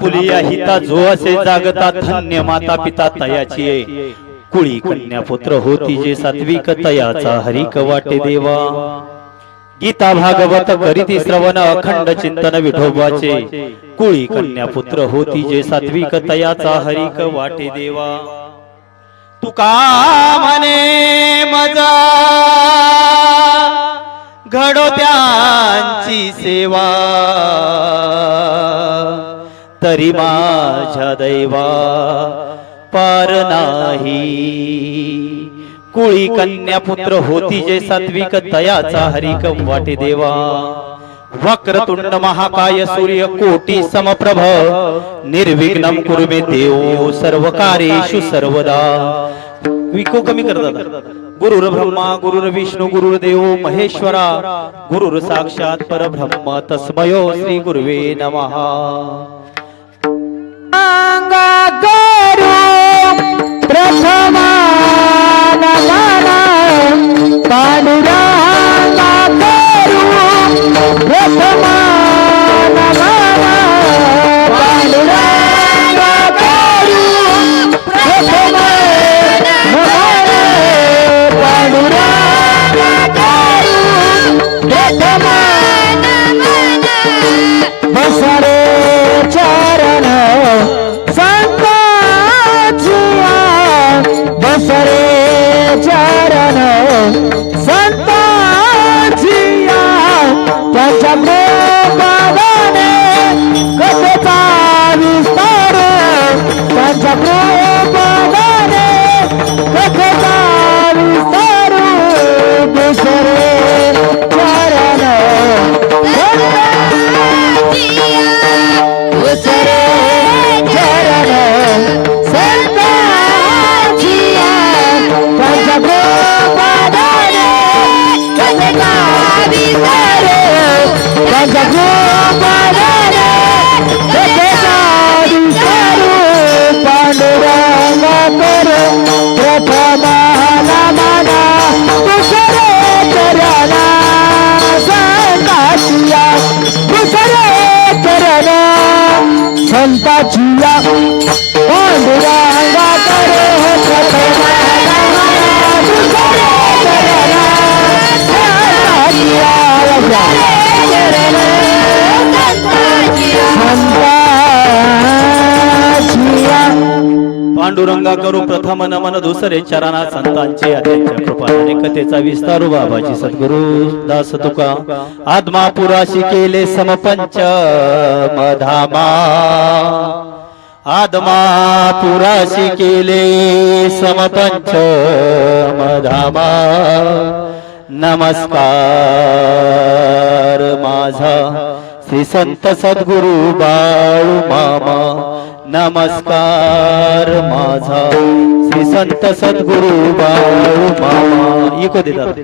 धापुलिया हिता जो असे जागता धन्य माता पिता तयाची कुळी कन्या पुत्र होती जे सात्विक तयाचा हरिक वाटे देवा गीता भागवत करीती श्रवण अखंड चिंतन विठोबाचे कुळी कन्या पुत्र होती जे सात्विक तयाचा हरिक वाटे देवा तुका म्हणे मजा घडो त्यांची सेवा तरी माझ्या दैवा पार नाही कुळी कन्या पुत्र होती जे सात्विक तयाचा हरिक वाटे देवा वक्रतुंड महाकाय सूर्य कोटी समप्रभ निर्विघ्नं कुरु मे देव सर्व कार्येषु सर्वदा विको कमी करतात गुरुर ब्रह्मा गुरुर विष्णु गुरुर देव महेश्वरा गुरुर साक्षात परब्रह्म तस्मयो श्री गुरुवे नमः प्रथमा नमना पांडुरंगा करू प्रथमा नमना पांडुरंगा करू प्रथमा नमना पांडुरंगा करू प्रथमा बसरे चरण बसरे चरण संतांचिया त्याच्या प्रेमाने कथेचा विस्तार त्याच्या प्रेमाने कथेचा विस्तार बसरे चरण बसरे चरण संताचिया पांडुरंगा करे प्रथमा पांडुरंगा करू प्रथम नमन दुसरे चरणा संतांचे त्यांच्या कृपाने कथेचा विस्तारू बाबाजी सद्गुरु दास तुका आत्मापुराशी केले समपंच मधामा आत्मापुराशी केले समपंच मधामा नमस्कार माझा श्री संत सद्गुरु बाळू मामा नमस्कार माझा श्री संत सद्गुरु बाळू मामा इको देतात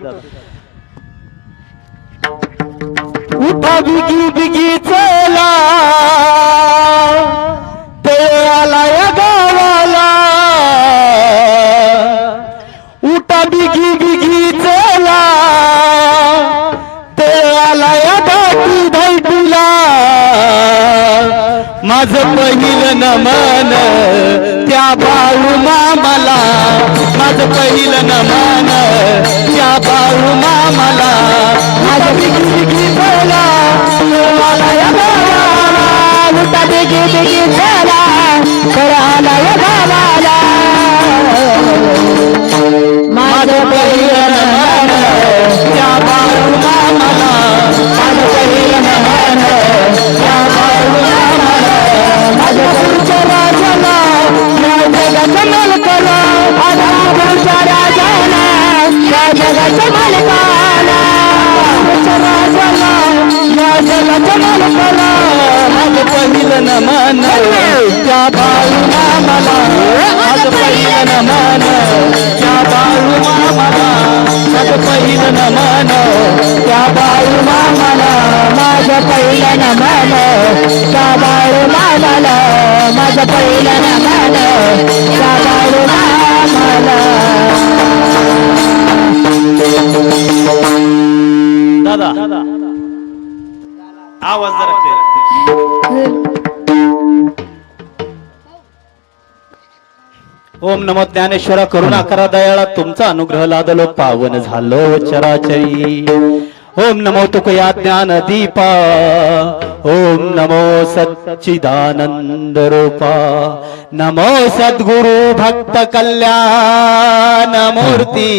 उठा बिगी बिगी चला ते आला या गावाला उठा बिगी बिगी चला ते आला या धाटी धाटीला माझं पहिलं नमन त्या बाळू मामाला माझं पहिलं नमन त्या बाळू मामाला माझं बिगी बिगी चला आला या गावाला उठा बिगी बिगी चला तर आला या गावाला माझं पहिलं नमन त्या बाळू मामाला माझं पहिलं नमन त्या बाळू मामाला माझ्या गुरुच्या राजाला या जगाचं मालकाला माझ्या गुरुच्या राजाला या जगाच्या मालकाला गुरुच्या राजाला या जगाच्या मालकाला माझं पहिलं नमन त्या बाळू मामाला माझं पहिलं नमन त्या बाळू मामाला माझं पहिलं नमन त्या बाळू मामाला माझं पहिलं नमन त्या बाळू मामाला माझं पहिलं नमन त्या बाळू मामाला दादा आवाज जरा clear. ओम नमो ज्ञानेश्वरा करुणा करा दयाळा तुमचा अनुग्रह लादलो पावन झालो चराचरी ओम नमो तुकया ज्ञान दीपा ओम नमो सच्चिदानंद रूपा नमो सद्गुरु भक्त कल्याण मूर्ती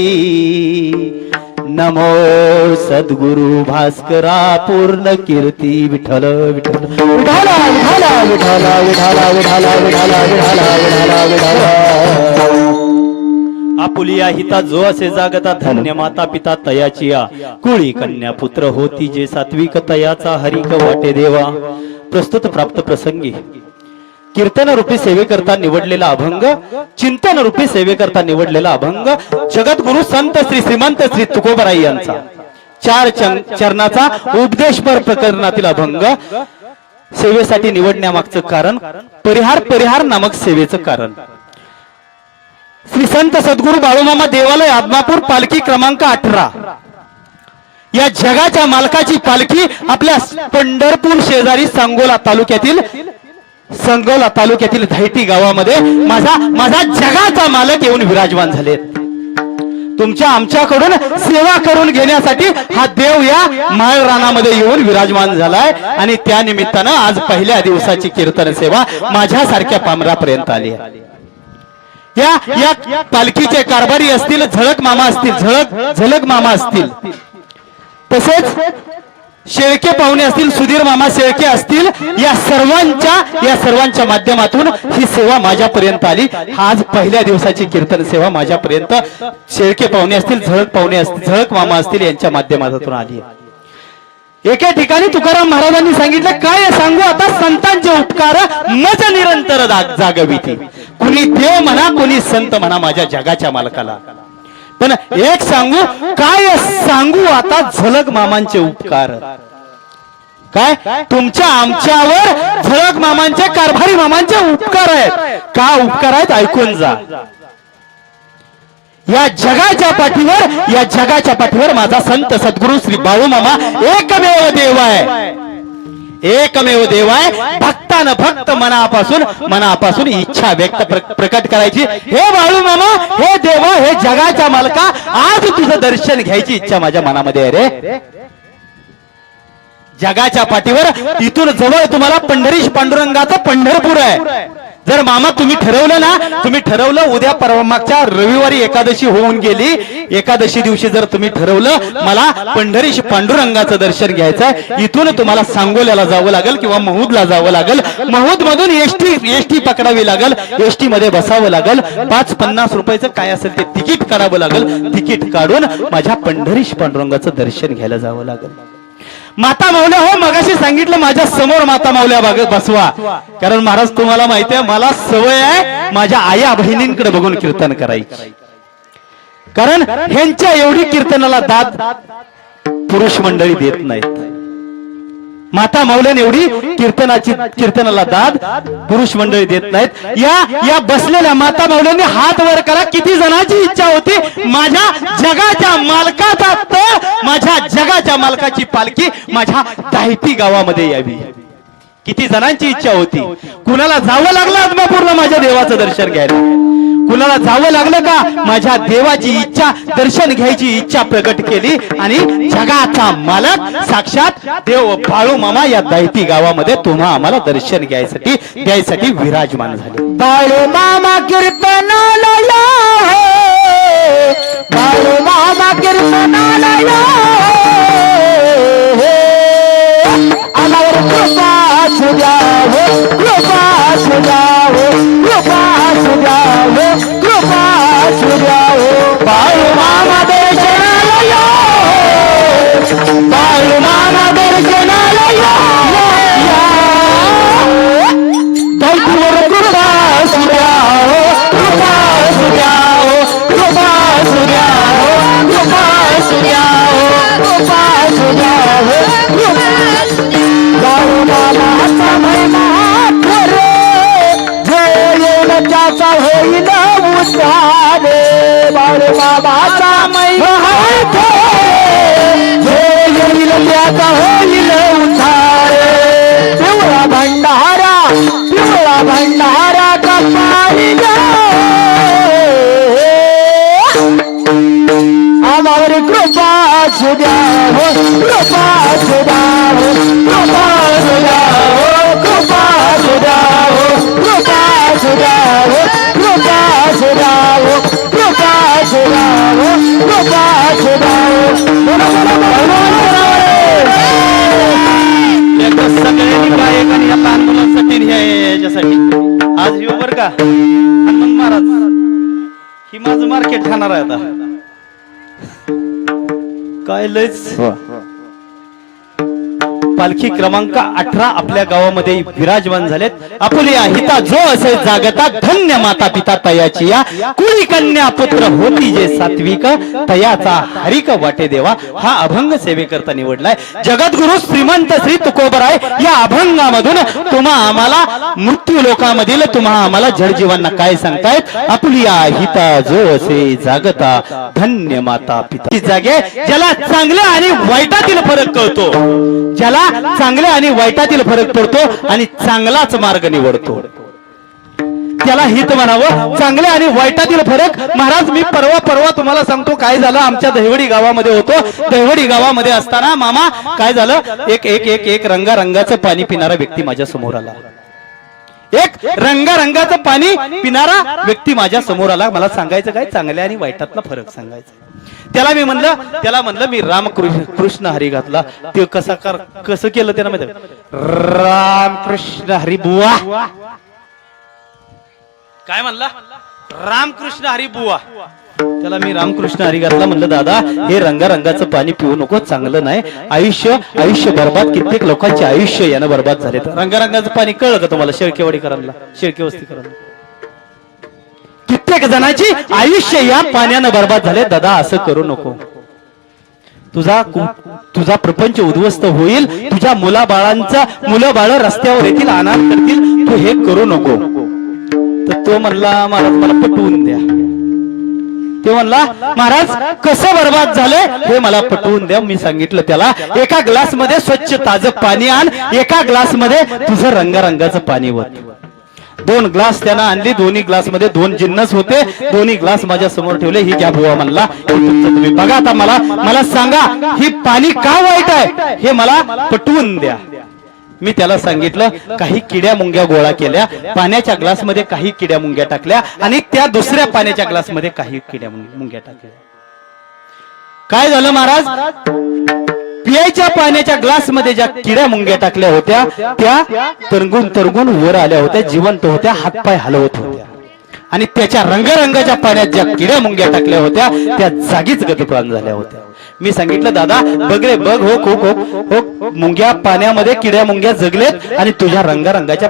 नमो सद्गुरु भास्करा पूर्ण कीर्ती विठ्ठल विठ्ठल विठाला विठाला विठाला विठाला विठाला विठाला विठाला विठाला विठाला आपुलिया हिता जो असे जागता धन्य माता पिता तयाची या कुळी कन्या पुत्र होती जे सात्विक तयाचा हरिक वाटे देवा प्रस्तुत प्राप्त प्रसंगी कीर्तन रूपी सेवेकरता निवडलेला अभंग चिंतन रूपी सेवेकरता निवडलेला अभंग जगद्गुरु संत श्री श्रीमंत श्री तुकोबराई यांचा 4 चरणाचा उपदेशपर प्रकरणातील अभंग सेवेसाठी निवडण्यामागचं कारण परिहार नामक सेवेचं कारण श्री संत सद्गुरु बाळूमामा देवालय आदमापूर पालखी क्रमांक 18 या जगाच्या मालकाची पालखी आपल्या पंढरपूर शेजारी सांगोला तालुक्यातील धैटी गावामध्ये माझा जगाचा मालक येऊन विराजमान झाले तुमच्या आमच्याकडून सेवा करून घेण्यासाठी हा देव या माळ रानामध्ये येऊन विराजमान झालाय आणि त्या निमित्तानं आज पहिल्या दिवसाची कीर्तन सेवा माझ्यासारख्या पामरापर्यंत आली आहे या पालखीचे कारभारी असतील झळक मामा असतील तसेच शेळके पाहुणे असतील सुधीर मामा शेळके असतील या सर्वांच्या माध्यमातून ही सेवा माझ्यापर्यंत आली आज पहिल्या दिवसाची कीर्तन सेवा माझ्यापर्यंत शेळके पाहुणे असतील झळक मामा असतील यांच्या माध्यमातून आली एका ठिकाणी तुकाराम महाराजांनी सांगितलं काय सांगू आता संतांचे उपकार मज निरंतर जागविती कुणी देव म्हणा कुणी संत म्हणा माझ्या जगाच्या मालकाला पण एक सांगू काय सांगू आता झलक मामांचे उपकार काय तुमच्या आमच्यावर झलक मामांचे कारभारी मामांचे उपकार आहेत का उपकार आहेत ऐकून जा या जगाच्या पाठीवर माझा संत सद्गुरु श्री बाळूमामा एकमेव देव आहे भक्तानं भक्त मनापासून इच्छा व्यक्त प्रकट करायची हे बाळूमामा हे देवा हे जगाच्या मालका आज तुझं दर्शन घ्यायची इच्छा माझ्या मनामध्ये आहे रे जगाच्या पाठीवर इथून जवळ तुम्हाला पंढरीश पांडुरंगाचं पंढरपूर आहे जर मामा तुम्ही ठरवलं उद्या परवा मागच्या रविवारी एकादशी होऊन गेली एकादशी दिवशी जर तुम्ही ठरवलं मला पंढरीश पांडुरंगाचं दर्शन घ्यायचंय इथून तुम्हाला सांगोल्याला जावं लागेल किंवा महूदला जावं लागेल महूद मधून एसटी पकडावी लागेल एसटी मध्ये बसावं लागेल 5-50 रुपयाचं काय असेल ते तिकीट काढावं लागेल तिकीट काढून माझ्या पंढरीश पांडुरंगाचं दर्शन घ्यायला जावं लागेल माता माऊल्या हो मगाशी सांगितलं माझ्या समोर माता माऊल्या बसवा कारण महाराज तुम्हाला माहिती आहे मला सवय आहे माझ्या आया बहिणींकडे बघून कीर्तन करायची कारण ह्यांच्या एवढी कीर्तनाला दाद पुरुष मंडळी देत नाहीत माता माऊल्याने एवढी कीर्तनाला दाद पुरुष मंडळी देत नाहीत या बसलेल्या माता माऊल्यांनी हात वर करा किती जणांची इच्छा होती माझ्या जगाच्या मालकाचा तळ माझ्या जगाच्या मालकाची पालखी माझ्या दाहिती गावामध्ये यावी किती जणांची इच्छा होती कुणाला जावं लागलं आदमापूरला माझ्या देवाचं दर्शन घ्यायला कुणाला जावं लागलं का माझ्या देवाची इच्छा दर्शन घ्यायची इच्छा प्रकट केली आणि जगाचा मालक साक्षात देव बाळूमामा या दाहिती गावामध्ये तुम्हा आम्हाला दर्शन द्यायसाठी विराजमान झाले बाळूमामा कीर्तनाला बाळूमामा कीर्तनाला आम्हावर कृपा असू द्यावं कृपा असू द्यावं कृपा असू द्यावं कृपा असू द्यावं बाळूमामा दर्शनाला या बाळूमामा दर्शनाला या दैतीवर कृपा असू द्यावं कृपा असू द्यावं कृपा असू द्यावं कृपा असू द्यावं कृपा असू द्यावं बाळूमामाचा महिमा त्याचा होईल उद्धार बाळूमामाचा महिमा येईल त्याचा होईल उद्धार पिवळा भंडारा कपाळीला लहान मुलांसाठी आणि याच्यासाठी आज येऊ बर का हनुमान महाराज ही माझं मार्केट खाणार आहे आता काय लयच पालखी क्रमांक 18 आपल्या गावामध्ये विराजमान झालेत. आपुलिया हिता जो असे जागता धन्य माता पिता तयाची या कुळी कन्या पुत्र होती जे सात्विक तयाचा हरिक वाटे देवा हा अभंग सेवेकरता निवडलाय. जगद्गुरु श्रीमंत श्री तुकोबराय या अभंगामधून तुम्हा आम्हाला मृत्यू लोकामधील तुम्हा आम्हाला जडजीवांना काय सांगतायत. आपुलिया हिता जो असे जागता धन्य माता पिता जागे ज्याला चांगल्या आणि वाईटातील फरक कळतो ज्याला चांगल्या आणि वाईटातील फरक पडतो आणि चांगलाच मार्ग निवडतो त्याला हित म्हणावं. चांगल्या आणि वाईटातील फरक महाराज मी परवा तुम्हाला सांगतो काय झालं. आमच्या दहिवडी गावामध्ये होतो. दहिवडी गावामध्ये असताना मामा काय झालं एक रंगारंगाचं पाणी पिणारा व्यक्ती माझ्या समोर आला. एक रंगारंगाचं पाणी पिणारा व्यक्ती माझ्या समोर आला. मला सांगायचं काय चांगल्या आणि वाईटातला फरक सांगायचा. त्याला म्हणलं मी रामकृष्ण हरी घातला. ते कसं केलं त्याला माहिती रामकृष्ण हरी बुवा काय म्हणला रामकृष्ण हरी बुवा. त्याला मी रामकृष्ण हरी घातला. म्हणलं दादा हे रंगारंगाचं पाणी पिऊ नको चांगलं नाही. आयुष्य बर्बाद कित्येक लोकांचे आयुष्य यानं बर्बाद झाले. रंगारंगाचं पाणी कळलं का तुम्हाला शेळकेवाडीकरांना शेळकेवस्तीकरांना कित्येक जणांची आयुष्य या पाण्यानं बर्बाद झाले. दादा असं करू नको. तुझा प्रपंच उद्ध्वस्त होईल. तुझ्या मुलं बाळ रस्त्यावर येतील अनाथ करतील. तू हे करू नको. तर तो म्हणला महाराज मला पटवून द्या. तो म्हणला महाराज कसं बर्बाद झाले हे मला पटवून द्या. मी सांगितलं त्याला एका ग्लास मध्ये स्वच्छ ताजं पाणी आण. एका ग्लास मध्ये तुझं रंगारंगाचं पाणी होत. 2 ग्लास त्यांना आणली. दोन्ही ग्लास मध्ये 2 जिन्नस होते. दोन्ही ग्लास माझ्या समोर ठेवले. ही घ्या बुवा म्हणला तुम्ही बघा. आता मला सांगा ही पाणी का वाईट आहे हे मला पटवून द्या. मी त्याला सांगितलं काही किड्या मुंग्या गोळा केल्या. पाण्याच्या ग्लास मध्ये काही किड्या मुंग्या टाकल्या आणि त्या दुसऱ्या पाण्याच्या ग्लास मध्ये काही किड्या मुंग्या टाकल्या. काय झालं महाराज पियाच्या पाण्याच्या ग्लास मध्ये ज्या किड्या मुंग्या टाकल्या होत्या त्या तरंगून वर आल्या होत्या. जिवंत होत्या. हातपाय हलवत होत्या. आणि त्याच्या रंगारंगाच्या पाण्यात ज्या किड्या मुंग्या टाकल्या होत्या त्या जागीच गतप्राण झाल्या होत्या. मी सांगितलं दादा बघ रे बघ हो मुंग्या पाण्यामध्ये किड्या मुंग्या जगलेत आणि तुझ्या रंगारंगाच्या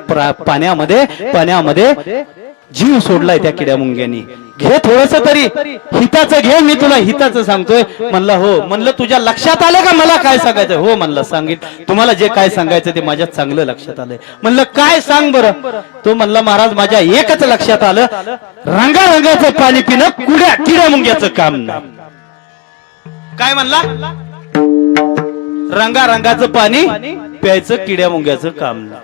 पाण्यामध्ये जीव सोडलाय त्या किड्या मुंग्यांनी. घे थोडस तरी हिताचं घे. मी तुला हिताचं सांगतोय. म्हणला हो. म्हणलं तुझ्या लक्षात आलं का मला काय सांगायचं. हो म्हणलं सांगित तुम्हाला जे काय सांगायचं ते माझ्या चांगलं लक्षात आलंय. म्हणलं काय सांग बरं. तो म्हणला महाराज माझ्या एकच लक्षात आलं रंगारंगाचं पाणी पिणं किड्या मुंग्याचं काम नाही. काय म्हणला रंगारंगाचं पाणी प्यायचं किड्या मुंग्याचं काम नाही.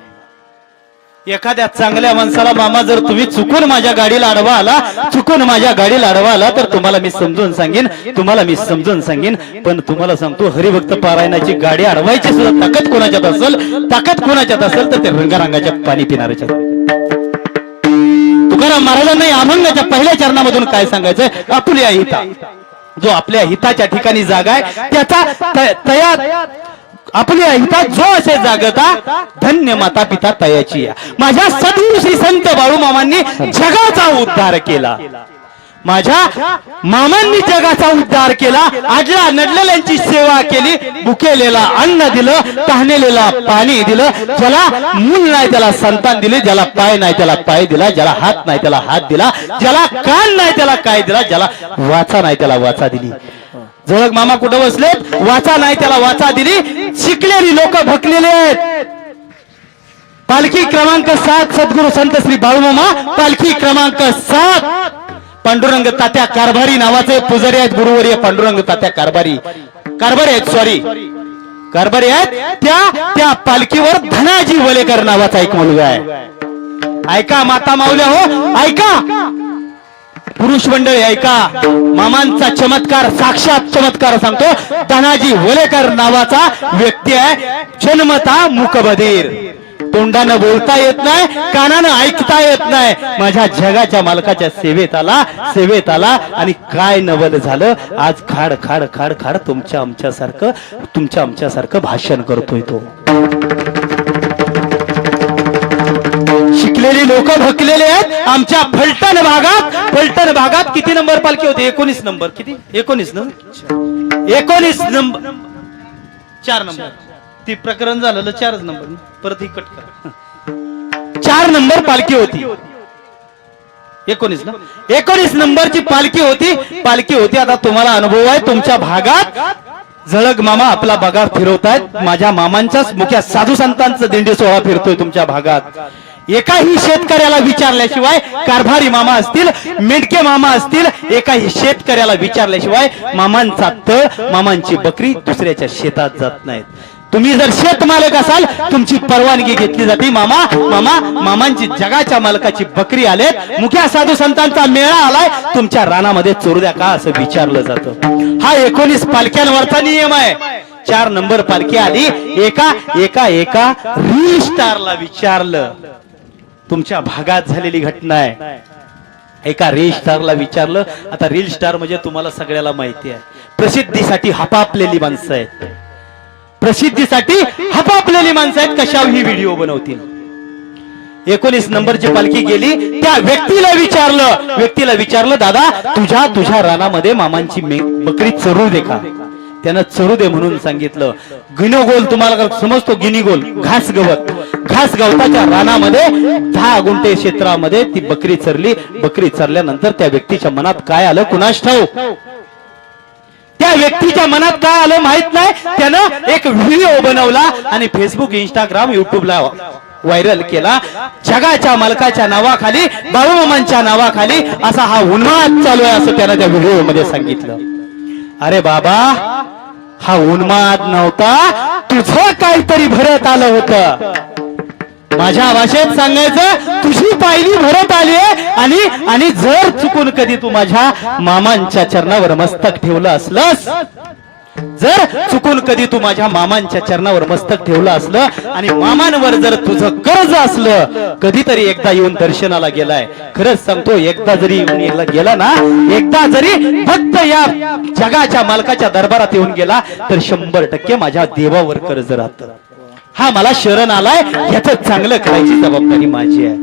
एखाद्या चांगल्या माणसाला मामा जर तुम्ही चुकून माझ्या गाडीला अडवा आला तर तुम्हाला मी समजून सांगेन. पण तुम्हाला सांगतो हरिभक्त पारायणाची गाडी अडवायची सुद्धा ताकद कोणाच्यात असेल तर ते रंगारंगाच्या पाणी पिणाऱ्याच्या. तुकाराम महाराजांना अभंगाच्या पहिल्या चरणामधून काय सांगायचंय आपुलिया हिता जो आपल्या हिताच्या ठिकाणी जागा आहे त्याचा आपल्या हितात जो असे जागता धन्य माता पिता तयाची. माझ्या सद्गुरु श्री संत बाळूमामांनी जगाचा उद्धार केला. माझ्या मामांनी जगाचा उद्धार केला. आडला नडलेल्यांची सेवा केली. भुकेलेला अन्न दिलं. तहानेलेला पाणी दिलं. ज्याला मूल नाही त्याला संतान दिले. ज्याला पाय नाही त्याला पाय दिला. ज्याला हात नाही त्याला हात दिला. ज्याला कान नाही त्याला काय दिला. ज्याला वाचा नाही त्याला वाचा दिली. जळक मामा कुठं बसले वाचा नाही त्याला वाचा दिली. शिकलेली लोक भकलेले आहेत. पालखी क्रमांक 7 सद्गुरु संत श्री बाळूमामा. पालखी क्रमांक 7 पांडुरंग तात्या कारभारी नावाचे पुजारी आहेत. गुरुवर्य पांडुरंग तात्या कारभारी आहेत. त्या पालखीवर धनाजी वलेकर नावाचा एक मुलगा आहे. ऐका माता माऊल्या हो ऐका. पुरुष मंडळी ऐका. मामांचा चमत्कार साक्षात चमत्कार सांगतो. धनाजी वलेकर नावाचा व्यक्ती आहे. जन्मता मूकबधीर. तोंडानं बोलता येत नाही. कानानं ऐकता येत नाही. माझ्या जगाच्या मालकाच्या सेवेत आला आणि काय नवल झालं. आज खाड खाड खाड खाड तुमच्या आमच्यासारखं भाषण करतोय तो. काही लोक भकलेले आहेत आमच्या फलटण भागात किती नंबर पालखी होती? 19 नंबर. किती? 19 नंबर. 19 नंबर. 4 नंबर. ती प्रकरण झालेलं 4 नंबर. परत ही कट कर. 4 नंबर पालखी होती. 19 ना? 19 नंबरची पालखी होती. आता तुम्हाला अनुभव आहे तुमच्या भागात. जळग मामा आपला बगार फिरवतायत. माझ्या मामांच्याच मुख्य साधू संतांचा दिंडी सोहळा फिरतोय तुमच्या भागात. एकाही शेतकऱ्याला विचारल्याशिवाय, कारभारी मामा असतील, मेंढके मामा असतील, एकाही शेतकऱ्याला विचारल्याशिवाय मामांचा तळ, मामांची बकरी दुसऱ्याच्या शेतात जात नाहीत. तुम्ही जर शेत मालक असाल तुमची परवानगी घेतली जाते. मामांची जगाच्या मालकाची बकरी आलेत, मुख्या साधू संतांचा मेळा आलाय, तुमच्या रानामध्ये चोरू द्या का असं विचारलं जातं. हा 19 पालख्यांवरचा नियम आहे. 4 नंबर पालखी आली. एका रील स्टारला विचारलं. तुमच्या भागात झालेली घटना आहे. एका रील स्टारला विचारलं. आता रील स्टार म्हणजे तुम्हाला सगळ्याला माहिती आहे, प्रसिद्धीसाठी हपापलेली माणसं आहेत. प्रसिद्धीसाठी हपापलेली माणसं आहेत. कशावर ही व्हिडिओ बनवतील. 19 नंबरची पालखी गेली. त्या व्यक्तीला विचारलं दादा तुझ्या रानामध्ये मामांची बकरी चरू दे का? त्यानं चरू दे म्हणून सांगितलं. गिनोगोल तुम्हाला समजतो? गिनीगोल घास गवताच्या रानामध्ये 10 गुंठे क्षेत्रामध्ये ती बकरी चरली. बकरी चरल्यानंतर त्या व्यक्तीच्या मनात काय आलं कुणास ठाऊक. त्या व्यक्तीच्या मनात काय आलं माहित नाही. त्यानं एक व्हिडिओ बनवला आणि फेसबुक, इंस्टाग्राम, युट्यूबला व्हायरल केला. जगाच्या मालकाच्या नावाखाली, बाळूमामांच्या नावाखाली असा हा उन्माद चालू आहे असं त्यानं त्या व्हिडिओ मध्ये सांगितलं. अरे बाबा, हा उन्माद नव्हता, तुझं काहीतरी भरत आलं होतं. माझ्या भाषेत सांगायचं, तुझी पायली भरत आली आणि जर चुकून कधी तू माझ्या मामांच्या चरणावर मस्तक ठेवलं असलंस, आणि मामांवर जर तुझं कर्ज असलं, कधीतरी एकदा येऊन दर्शनाला गेलाय, खरंच सांगतो एकदा जरी येऊन गेला ना, एकदा जरी फक्त या जगाच्या मालकाच्या दरबारात येऊन गेला तर 100% माझ्या देवावर कर्ज राहतं. हा मला शरण आलाय, याचं चांगलं करायची जबाबदारी माझी आहे.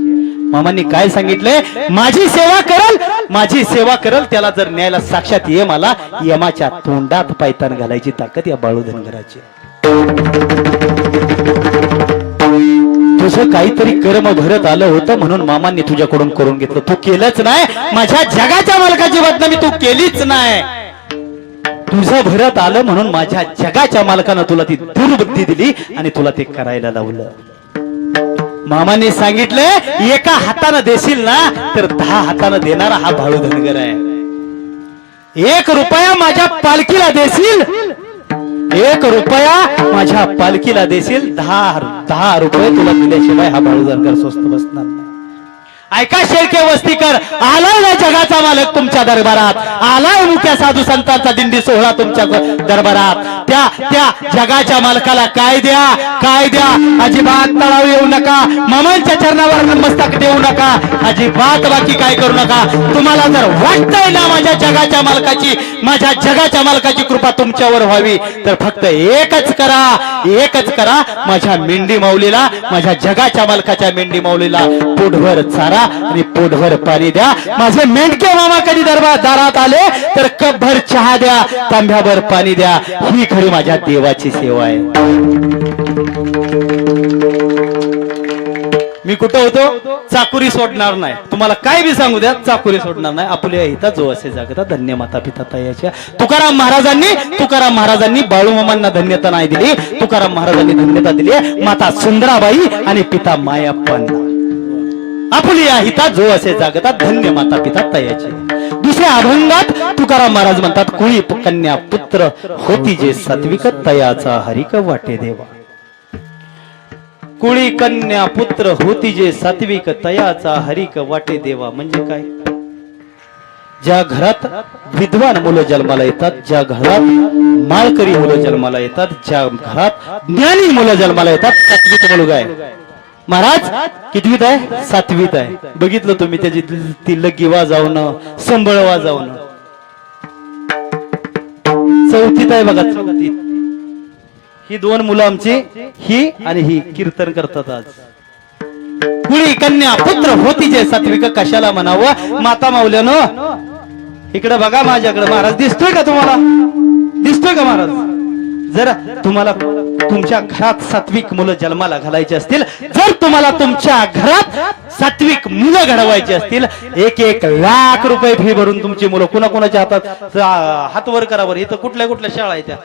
मामांनी काय सांगितलंय? माझी सेवा करल त्याला जर न्यायला साक्षात ये, मला यमाच्या तोंडात पायतान घालायची ताकद या बाळू धनगराची. तुझं काहीतरी कर्म भरत आलं होतं म्हणून मामांनी तुझ्याकडून करून घेतलं. तू केलंच नाही. माझ्या जगाच्या मालकाची बदनामी तू केलीच नाही. तुझं भरत आलं म्हणून माझ्या जगाच्या मालकानं तुला ती दुर्बुद्धी दिली आणि तुला ते करायला लावलं. मामांनी सांगितलं, एका हातानं देशील ना तर 10 हातानं देणारा हा बाळू धनगर आहे. 1 रुपया माझ्या पालखीला देशील, 1 रुपया माझ्या पालखीला देशील, 10 रुपये तुला दिल्याशिवाय हा बाळू धनगर स्वस्त बसणार नाही. ऐका शेळके वस्तीकर, आलाय ना जगाचा मालक तुमच्या दरबारात, आलाय मुख्य साधू संतांचा दिंडी सोहळा तुमच्या दरबारात. त्या जगाच्या मालकाला काय द्या. अजिबात तळाव येऊ नका, मामांच्या चरणावर नमस्तक देऊ नका, अजिबात बाकी काय करू नका. तुम्हाला जर वाटतंय ना माझ्या जगाच्या मालकाची कृपा तुमच्यावर व्हावी तर फक्त एकच करा. माझ्या मेंढी माऊलीला, माझ्या जगाच्या मालकाच्या मेंढी माऊलीला पोटभर चारा आणि पोटभर पाणी द्या. माझे मेंढके मामा कधी दारात आले तर कपभर चहा द्या, तांब्याभर पाणी द्या. ही खरी माझ्या देवाची सेवा आहे. मी कुठं होतो? चाकुरी सोडणार नाही. तुम्हाला काय बी सांगू द्या, चाकुरी सोडणार नाही. आपल्या हिता जो असे जागता धन्य माता पिता ताईच्या. तुकाराम महाराजांनी बाळूमामांना धन्यता नाही दिली, तुकाराम महाराजांनी धन्यता दिली माता सुंदराबाई आणि पिता मायप्पांना. आपल्या हिता जो असे जागता धन्य माता पिता ताईची. दुसऱ्या अभंगात तुकाराम महाराज म्हणतात, कुळी कन्या पुत्र होती जे सात्विक तयाचा हरिक वाटे देवा. कुळी कन्या पुत्र होती जे सात्विक तयाचा हरिक वाटे देवा म्हणजे काय? ज्या घरात विद्वान मुलं जन्माला येतात, ज्या घरात माळकरी मुलं जन्माला येतात, ज्या घरात ज्ञानी मुलं जन्माला येतात, सात्विक मुलगा आहे. महाराज कितवीत आहे? 7वीत आहे. बघितलं तुम्ही त्याची ती लग्गी वाजवणं, संबळ वाजवणं. 4थीत आहे बघा, 4थीत. ही 2 मुलं आमची, ही आणि ही कीर्तन करतात आज. कुळी कन्या पुत्र होती जे सात्विक कशाला म्हणावं. माता माऊल्यानं इकडे बघा माझ्याकडे. महाराज दिसतोय का तुम्हाला? दिसतोय का महाराज? जर तुम्हाला तुमच्या घरात सात्विक मुलं जन्माला घालायची असतील, जर तुम्हाला तुमच्या घरात सात्विक मुलं घडवायची असतील, 1-1 लाख रुपये फी भरून तुमची मुलं कुणाकुणाच्या हातात हात वर करा बरं. इथं कुठल्या कुठल्या शाळा आहेत त्या?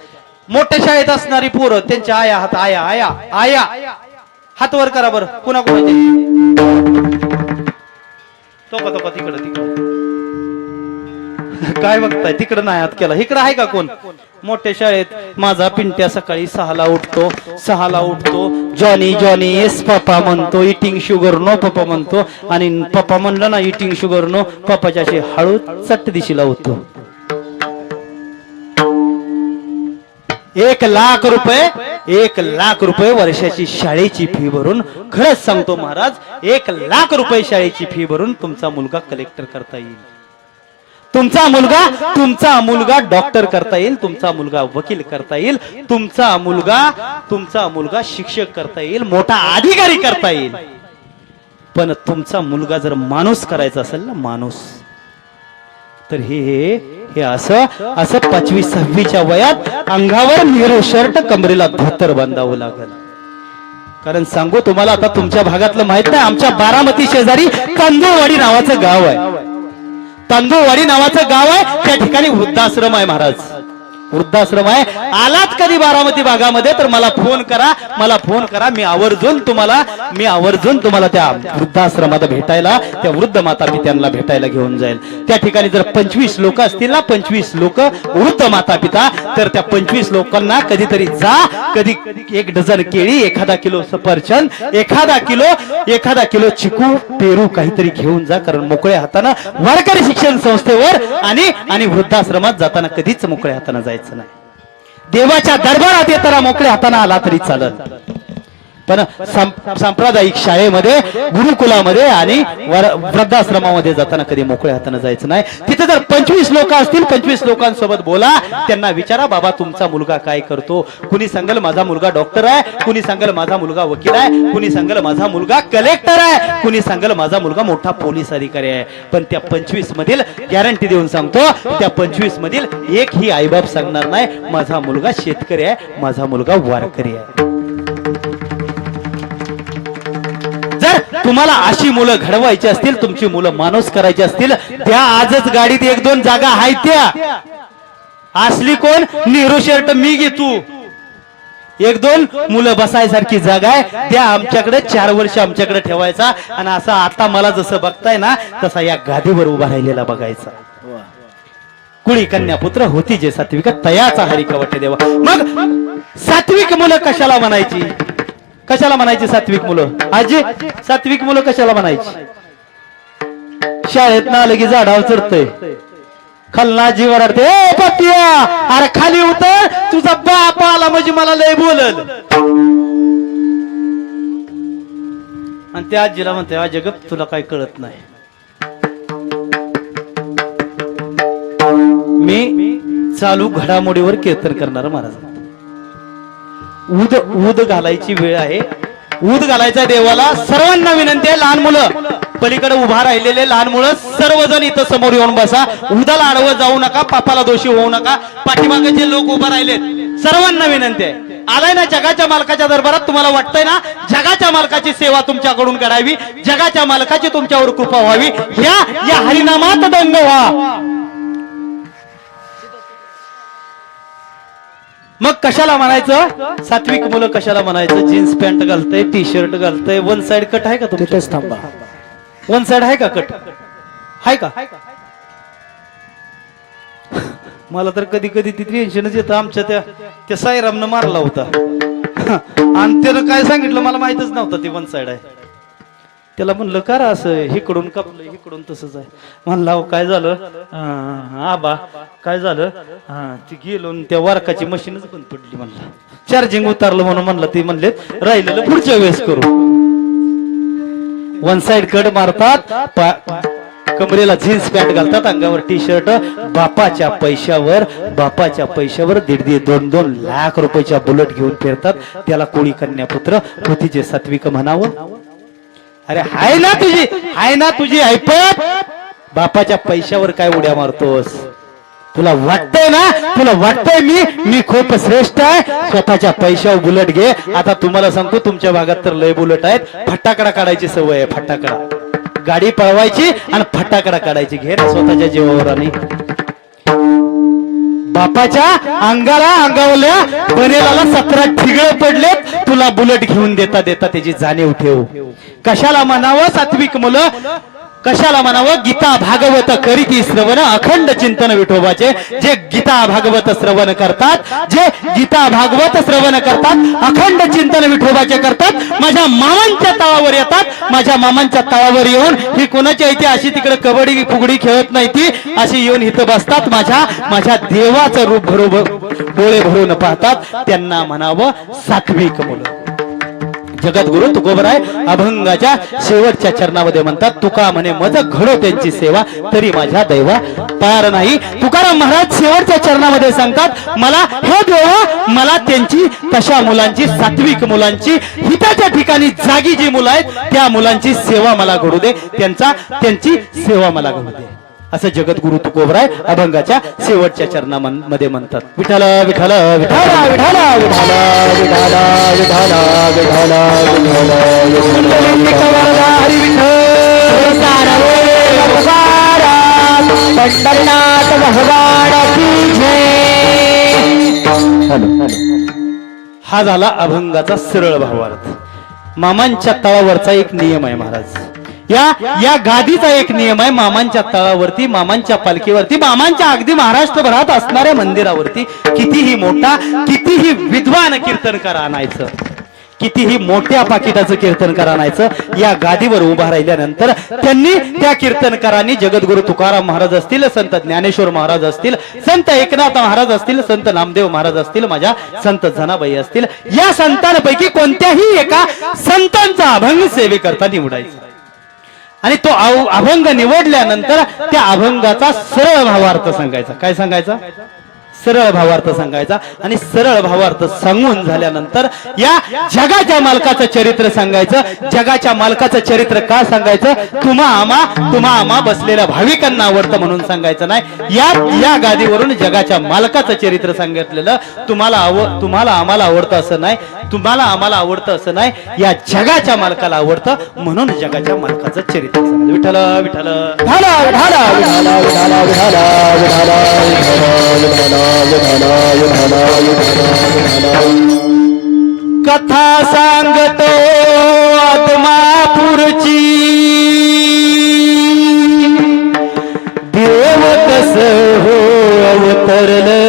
मोठ्या शाळेत असणारी पोरं त्यांच्या आया हात आया आया आया हात वर करा बरं. कुणाकुणाचे? तो तिकडं तिकडं काय बघताय? तिकडं नाही हात केला. इकडं आहे का कोण? मोठ्या शाळेत माझा पिंट्या सकाळी 6ला उठतो. जॉनी जॉनी येस पप्पा म्हणतो. इटिंग शुगर नो पप्पा म्हणतो. आणि पप्पा म्हणलं ना इटिंग शुगर नो, पप्पाच्या अशी हळू चट्ट दिशीला होतो. 1 लाख रुपये वर्षाची शाळेची फी भरून, खरंच सांगतो महाराज, 1 लाख रुपये शाळेची फी भरून तुमचा मुलगा कलेक्टर करता येईल. तुमचा मुलगा डॉक्टर करता येईल. तुमचा मुलगा वकील करता येईल. तुमचा मुलगा शिक्षक करता येईल. मोठा अधिकारी करता येईल. पण तुमचा मुलगा जर माणूस करायचा असेल ना, माणूस, तर हे असं 25-26च्या वयात अंगावर नेहरू शर्ट, कमरेला धोतर बांधावं लागेल. कारण सांगू तुम्हाला, आता तुमच्या भागातलं माहित नाही, आमच्या बारामती शेजारी तांदूळवाडी नावाचं गाव आहे. तांदूळवाडी नावाचं गाव आहे. त्या ठिकाणी वृद्धाश्रम आहे महाराज. वृद्धाश्रम आहे. आलात कधी बारामती भागामध्ये तर मला फोन करा. मी आवर्जून तुम्हाला त्या वृद्धाश्रमात भेटायला, त्या वृद्ध माता पित्यांना भेटायला घेऊन जाईल. त्या ठिकाणी जर 25 लोक असतील ना, 25 लोक वृद्ध माता पिता, तर त्या 25 लोकांना कधीतरी जा. कधी 1 डझन केळी, 1 किलो सफरचंद, 1 किलो चिकू पेरू काहीतरी घेऊन जा. कारण मोकळ्या हातानं वारकरी शिक्षण संस्थेवर आणि वृद्धाश्रमात जाताना कधीच मोकळ्या हातानं जायचं नाही. देवाच्या दरबारात येताना मोकळ्या हाताने आला तरी चालत. पण सांप्रदायिक शाळेमध्ये, गुरुकुलामध्ये आणि वृद्धाश्रमामध्ये जाताना कधी मोकळ्या हाताने जायचं नाही. तिथे जर 25 लोक असतील, 25 लोकांसोबत बोला. त्यांना विचारा, बाबा तुमचा मुलगा काय करतो? कुणी सांगेल माझा मुलगा डॉक्टर आहे, कुणी सांगेल माझा मुलगा वकील आहे, कुणी सांगेल माझा मुलगा कलेक्टर आहे, कुणी सांगेल माझा मुलगा मोठा पोलीस अधिकारी आहे. पण त्या 25 मधील गॅरंटी देऊन सांगतो, त्या 25 मधील एकही आईबाप सांगणार नाही माझा मुलगा शेतकरी आहे, माझा मुलगा वारकरी आहे. जर तुम्हाला अशी मुलं घडवायची असतील, तुमची मुलं माणूस करायची असतील, त्या आजच गाडीत 1-2 जागा आहेत. त्या असली कोण? नेहरू शर्ट मी घेतो. 1-2 मुलं बसायसारखी जागा आहे, त्या आमच्याकडे 4 वर्ष आमच्याकडे ठेवायचा. आणि असं आता मला जसं बघताय ना, तसा या गादीवर उभा राहिलेला बघायचा. कुळी कन्या पुत्र होती जे सात्विक, तयाचा हरी कवटे देवा. मग सात्विक मुलं कशाला म्हणायची? सात्विक मुलं? आजी, सात्विक मुलं कशाला म्हणायची? शाळेत ना आलं की झाडावर चढतंय, खालना जी वरडते, ए पत्या, अरे खाली उतर, तुझा बाप आला म्हणजे मला लय बोलल. आणि त्या आजीला म्हणते, आजी गप, तुला काय कळत नाही. मी चालू घडामोडीवर कीर्तन करणार महाराज. ऊद घालायची वेळ आहे. ऊद घालायचा देवाला. सर्वांना विनंती आहे, लहान मुलं पलीकडे उभा राहिलेले लहान मुलं सर्वजण इथं समोर येऊन बसा. उदाला आडवं जाऊ नका, पापाला दोषी होऊ नका. पाठीमागे जे लोक उभा राहिलेत सर्वांना विनंती आहे, आलाय ना जगाच्या मालकाच्या दरबारात, तुम्हाला वाटतंय ना जगाच्या मालकाची सेवा तुमच्याकडून करावी, जगाच्या मालकाची तुमच्यावर कृपा व्हावी, या हरिनामात दंग व्हा. मग कशाला म्हणायचं? सात्विक मुलं कशाला म्हणायचं? जीन्स पॅन्ट घालतंय, टी शर्ट घालतंय, 1 साइड कट आहे का तुमच्याच? थांबा, 1 साइड आहे का कट? आहे का? मला तर कधी कधी ती टेन्शनच येतं. आमच्या त्या साईरामनं मारला होता आणि त्यानं काय सांगितलं मला माहितच नव्हतं ते 1 साइड आहे. त्याला म्हणलं का असं इकडून कापलं, इकडून तसंच आहे. म्हणला काय झालं? आबा काय झालं? ती गेलो त्या वारकाची मशीनच बंद पडली. म्हणला चार्जिंग उतारलं म्हणून म्हणलं. ते म्हणले राहिलेलं पुढच्या वेळेस करू. 1 साइड कट मारतात, कमरेला जीन्स पॅन्ट घालतात, अंगावर टी शर्ट. बापाच्या पैशावर 1.5-2 लाख रुपयाच्या बुलेट घेऊन फिरतात. त्याला कोळी कन्या पुत्र होतीचे सात्विक म्हणावं? अरे आहे ना तुझी ऐपत. बापाच्या पैशावर काय उड्या मारतोस? तुला वाटतंय मी खूप श्रेष्ठ आहे, स्वतःच्या पैशावर बुलेट घे. आता तुम्हाला सांगतो, तुमच्या भागात तर लय बुलेट आहेत. फटाकडा काढायची सवय आहे, फटाकडा गाडी पळवायची आणि फटाकडा काढायची. घे ना स्वतःच्या जीवावर. आणि बापाच्या अंगावल्या बनेलाला 17 ठिगळ पडलेत, तुला बुलेट घेऊन देता त्याची जाणीव ठेव. कशाला म्हणावं सात्विक मुलं, कशाला म्हणावं गीता भागवत करीती श्रवण अखंड चिंतन विठोबाचे. जे गीता भागवत श्रवण करतात, जे गीता भागवत श्रवण करतात, अखंड चिंतन विठोबाचे करतात, माझ्या मामांच्या तळावर येतात. माझ्या मामांच्या तळावर येऊन ही कोणाची आहे अशी तिकडे कबड्डी फुगडी खेळत नाही ती, अशी येऊन इथं बसतात. माझ्या देवाचं रूप डोळे भरून पाहतात. त्यांना म्हणावं सात्विक मुलं. जगद्गुरु तुकोबराय अभंगाच्या शेवटच्या चरणामध्ये म्हणतात, तुका म्हणे मज घडो त्यांची सेवा, तरी माझ्या दैवा पार नाही. तुकाराम महाराज शेवटच्या चरणामध्ये सांगतात, मला हे देवा, मला त्यांची तशा मुलांची, सात्विक मुलांची, हिताच्या ठिकाणी जागी जी मुलं आहेत त्या मुलांची सेवा मला घडू दे, त्यांची सेवा मला घडू दे, असं जगद्गुरु तुकोबराय अभंगाच्या शेवटच्या चरणामध्ये म्हणतात. विठ्ठल विठ्ठल विठ्ठल विठ्ठल विठ्ठल विठ्ठल पंढरनाथ भगवान की जय. हा झाला अभंगाचा सरळ भावार्थ. मामांच्या तळावरचा एक नियम आहे महाराज. या गादीचा एक नियम आहे. मामांच्या तळावरती, मामांच्या पालखीवरती, मामांच्या अगदी महाराष्ट्रभरात असणाऱ्या मंदिरावरती कितीही मोठा, कितीही विद्वान कीर्तनकार आणायचं, कितीही मोठ्या पाकिटाचं कीर्तनकार आणायचं, या गादीवर उभा राहिल्यानंतर त्यांनी, त्या कीर्तनकारांनी, जगद्गुरु तुकाराम महाराज असतील, संत ज्ञानेश्वर महाराज असतील, संत एकनाथ महाराज असतील, संत नामदेव महाराज असतील, माझ्या संत जनाबाई असतील, या संतांपैकी कोणत्याही एका संतांचा अभंग सेवेकरता निवडायचा. आणि तो अभंग निवडल्यानंतर त्या अभंगाचा सरळ भावार्थ सांगायचा. काय सांगायचा? सरळ भावार्थ सांगायचा. आणि सरळ भावार्थ सांगून झाल्यानंतर या जगाच्या मालकाचं चरित्र सांगायचं. जगाच्या मालकाचं चरित्र का सांगायचं? तुम्हा आम्हा बसलेल्या भाविकांना आवडतं म्हणून सांगायचं नाही. या गादीवरून जगाच्या मालकाचं चरित्र सांगितलेलं. तुम्हाला आम्हाला आवडतं असं नाही, तुम्हाला आम्हाला आवडतं असं नाही, या जगाच्या मालकाला आवडतं म्हणून जगाच्या मालकाचं चरित्र सांगायचं. विठ्ठल विठ्ठल विठ्ठल विठ्ठल विठ्ठल कथा सांगतो आदमापूरची, देव कसं हो अवतरलं.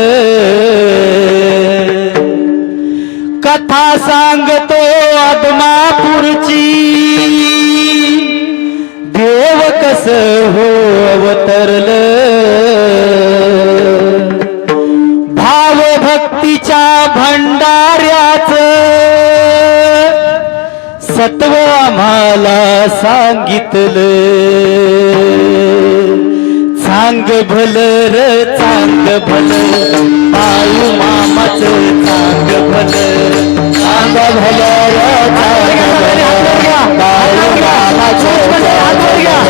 कथा सांगतो आदमापूरची, देव कसं हो अवतरलं. भक्तीच्या भंडाऱ्याच सत्व आम्हाला सांगितलं. चांग भलं र चांग भलं, बाळू मामाचं चांग भलं. चांग भलं र चांग भलं, बाळू मामाचं चांग भलं.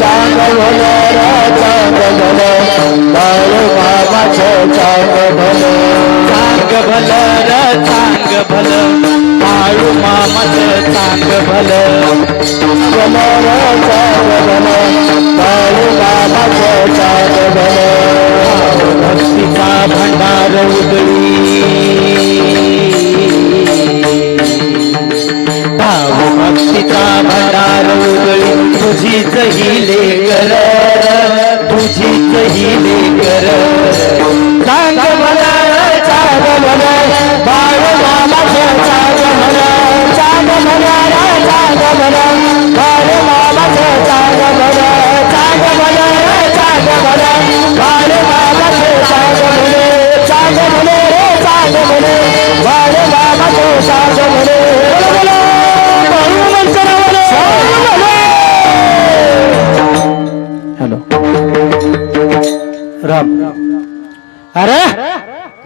चांग भलं र चांग भलं, बाळू मामाचं चांग भलं. चांग भलं र चांग भलं, बाळू मामाचं चांग भलं. भलं र चांग भलं, बाळू मामाचं चांग भलं. भक्तीचा भंडार उजळी, भाव भक्तीचा भंडार उजळी. तुझीच ही लेकर, तुझीच ही लेकर. चांग भलं चांग भलं, बाळू मामाचं चांग भलं. चांग भलं रे चांग भलं, बाळू मामाचं चांग भलं. चांग भलं रे चांग भलं, बाळू मामाचं चांग भलं. चांग भलं रे चांग भलं, बाळू मामाचं चांग भलं. बाळू मामाचं चांग भलं. हॅलो राम. अरे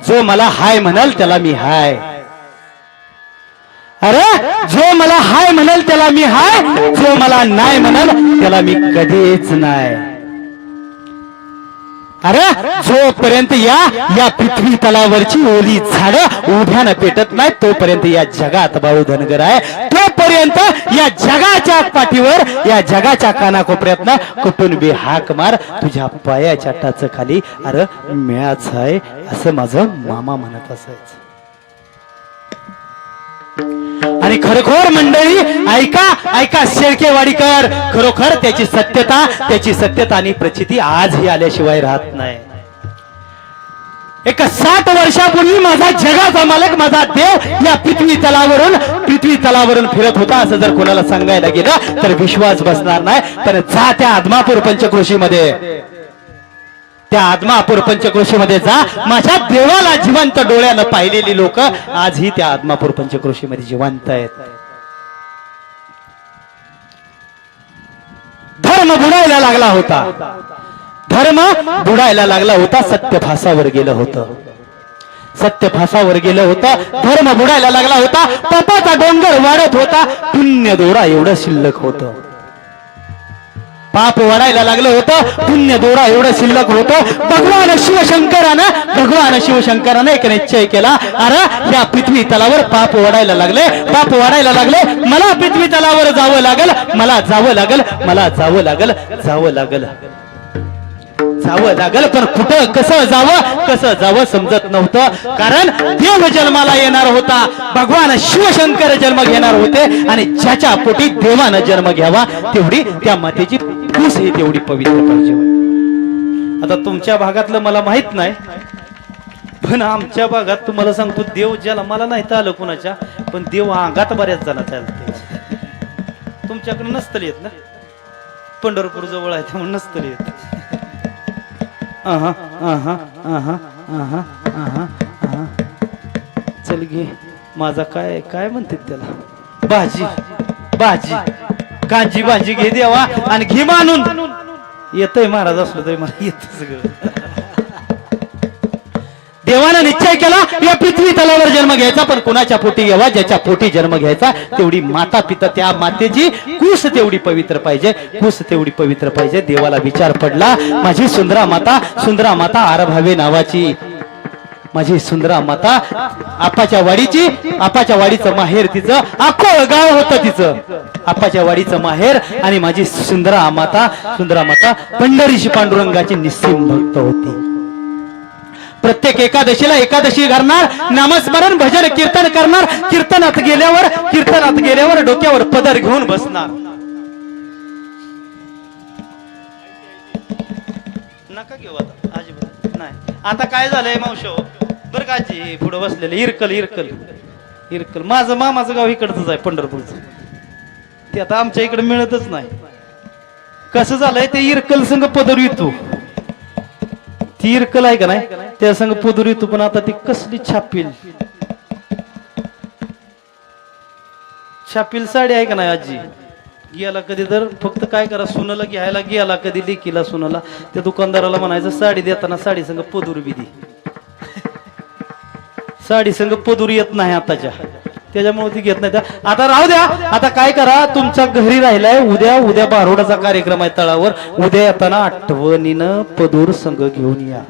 जो मला हाय म्हणाल त्याला मी हाय. अरे जो मला हाय म्हणाल त्याला मी हाय, जो मला नाही म्हणाल त्याला मी कधीच नाही. अरे जोपर्यंत या पृथ्वी तलावरची ओली झाडं उभ्यानं पेटत नाही तोपर्यंत या जगात बाळू धनगर आहे. तोपर्यंत या जगाच्या पाठीवर, या जगाच्या कानाकोपऱ्यातनं कुठून बी हाक मार, तुझ्या पायाच्या टाच खाली अरे म्याच आहे असं माझं मामा म्हणत असायचं. आणि खरोखर मंडळी ऐका ऐका शेळकेवाडीकर, खरोखर त्याची सत्यता आणि प्रचिती आजही आल्याशिवाय राहत नाही. एक 60 वर्षापूर्वी माझा जगाचा मालक, माझा देव या पृथ्वी तलावरून फिरत होता असं जर कोणाला सांगायला गेलं तर विश्वास बसणार नाही. पण जा त्या आदमापूर पंचक्रोशीमध्ये, त्या आदमापूर पंचक्रोशीमध्ये जा. माझ्या देवाला जिवंत डोळ्यानं पाहिलेली लोक आजही त्या आदमापूर पंचक्रोशीमध्ये जिवंत आहेत. धर्म बुडायला लागला होता, धर्म बुडायला लागला होता. सत्य फासावर गेलं होतं, सत्य फासावर गेलं होतं. धर्म बुडायला लागला होता. पापाचा डोंगर वाढत होता. पुण्य दोरा एवढं शिल्लक होतं. पाप वाढायला लागलं होतं, पुण्य दोरा एवढं शिल्लक होतं. भगवान शिवशंकराने एक निश्चय केला, अरे या पृथ्वी तलावर पाप वाढायला लागले, पाप वाढायला लागले. मला पृथ्वी तलावर जावं लागल, मला जावं लागल. पण कुठं कसं जावं समजत नव्हतं. कारण देव जन्माला येणार होता, भगवान शिवशंकर जन्म घेणार होते. आणि ज्याच्या पोटी देवानं जन्म घ्यावा तेवढी त्या मातेची पूस ही तेवढी पवित्र पाहिजे. आता तुमच्या भागातलं मला माहित नाही, पण आमच्या भागात तुम्हाला सांगतो, देव ज्याला मला नाही तर आलं कुणाच्या, पण देव अंगात बऱ्याच जणांना चालते. तुमच्याकडे नसतं येत ना, पंढरपूर जवळ आहे त्यामुळे नसतं येत. चल घे माझा काय काय म्हणते त्याला, भाजी कांजी भाजी घे देवा आणि घे मानून. येतय महाराज असलो तरी मला येत सगळं. देवानं निश्चय केला या पृथ्वी तलावर जन्म घ्यायचा, पण कुणाच्या पोटी घ्यावा, ज्याच्या पोटी जन्म घ्यायचा तेवढी माता पिता, त्या मातेची कुस तेवढी पवित्र पाहिजे, कुस तेवढी पवित्र पाहिजे. देवाला विचार पडला, माझी सुंदरा माता आरभावे नावाची, माझी सुंदरा माता आपाच्या वाडीचं माहेर तिचं, अख्खं गाव होतं तिचं आपाच्या वाडीचं माहेर. आणि माझी सुंदरा माता पंढरीशी पांडुरंगाची निस्सीम भक्त होती. प्रत्येक एकादशी करणार, नामस्मरण भजन कीर्तन करणार. कीर्तनात गेल्यावर डोक्यावर पदर घेऊन बसणार. नका घेऊ आता, अजिबात नाही. आता काय झालंय मावशो बर का, जी पुढे बसलेले इरकल माझं मामाचं गाव इकडचंच आहे पंढरपूरचं. ते आता आमच्या इकडे मिळतच नाही. कसं झालंय, ते इरकल संघ पदर येतो, ती इरकल आहे का नाही त्या संघ पदर येतो. पण आता ती कसली छापील साडी आहे का नाही आजी, गेला कधी तर फक्त काय करा, सुनाला घ्यायला गेला कधी लेकीला सुनाला, त्या दुकानदाराला म्हणायचं साडी देताना साडी संघ पदूर बी दे. साडी संघ पदूर येत नाही आताच्या, त्याच्यामुळे ती घेत नाही. आता राहू द्या, आता काय करा, तुमच्या घरी राहिलाय, उद्या बारोडाचा कार्यक्रम आहे तळावर, उद्या येताना आठवणीनं पदूर संघ घेऊन या.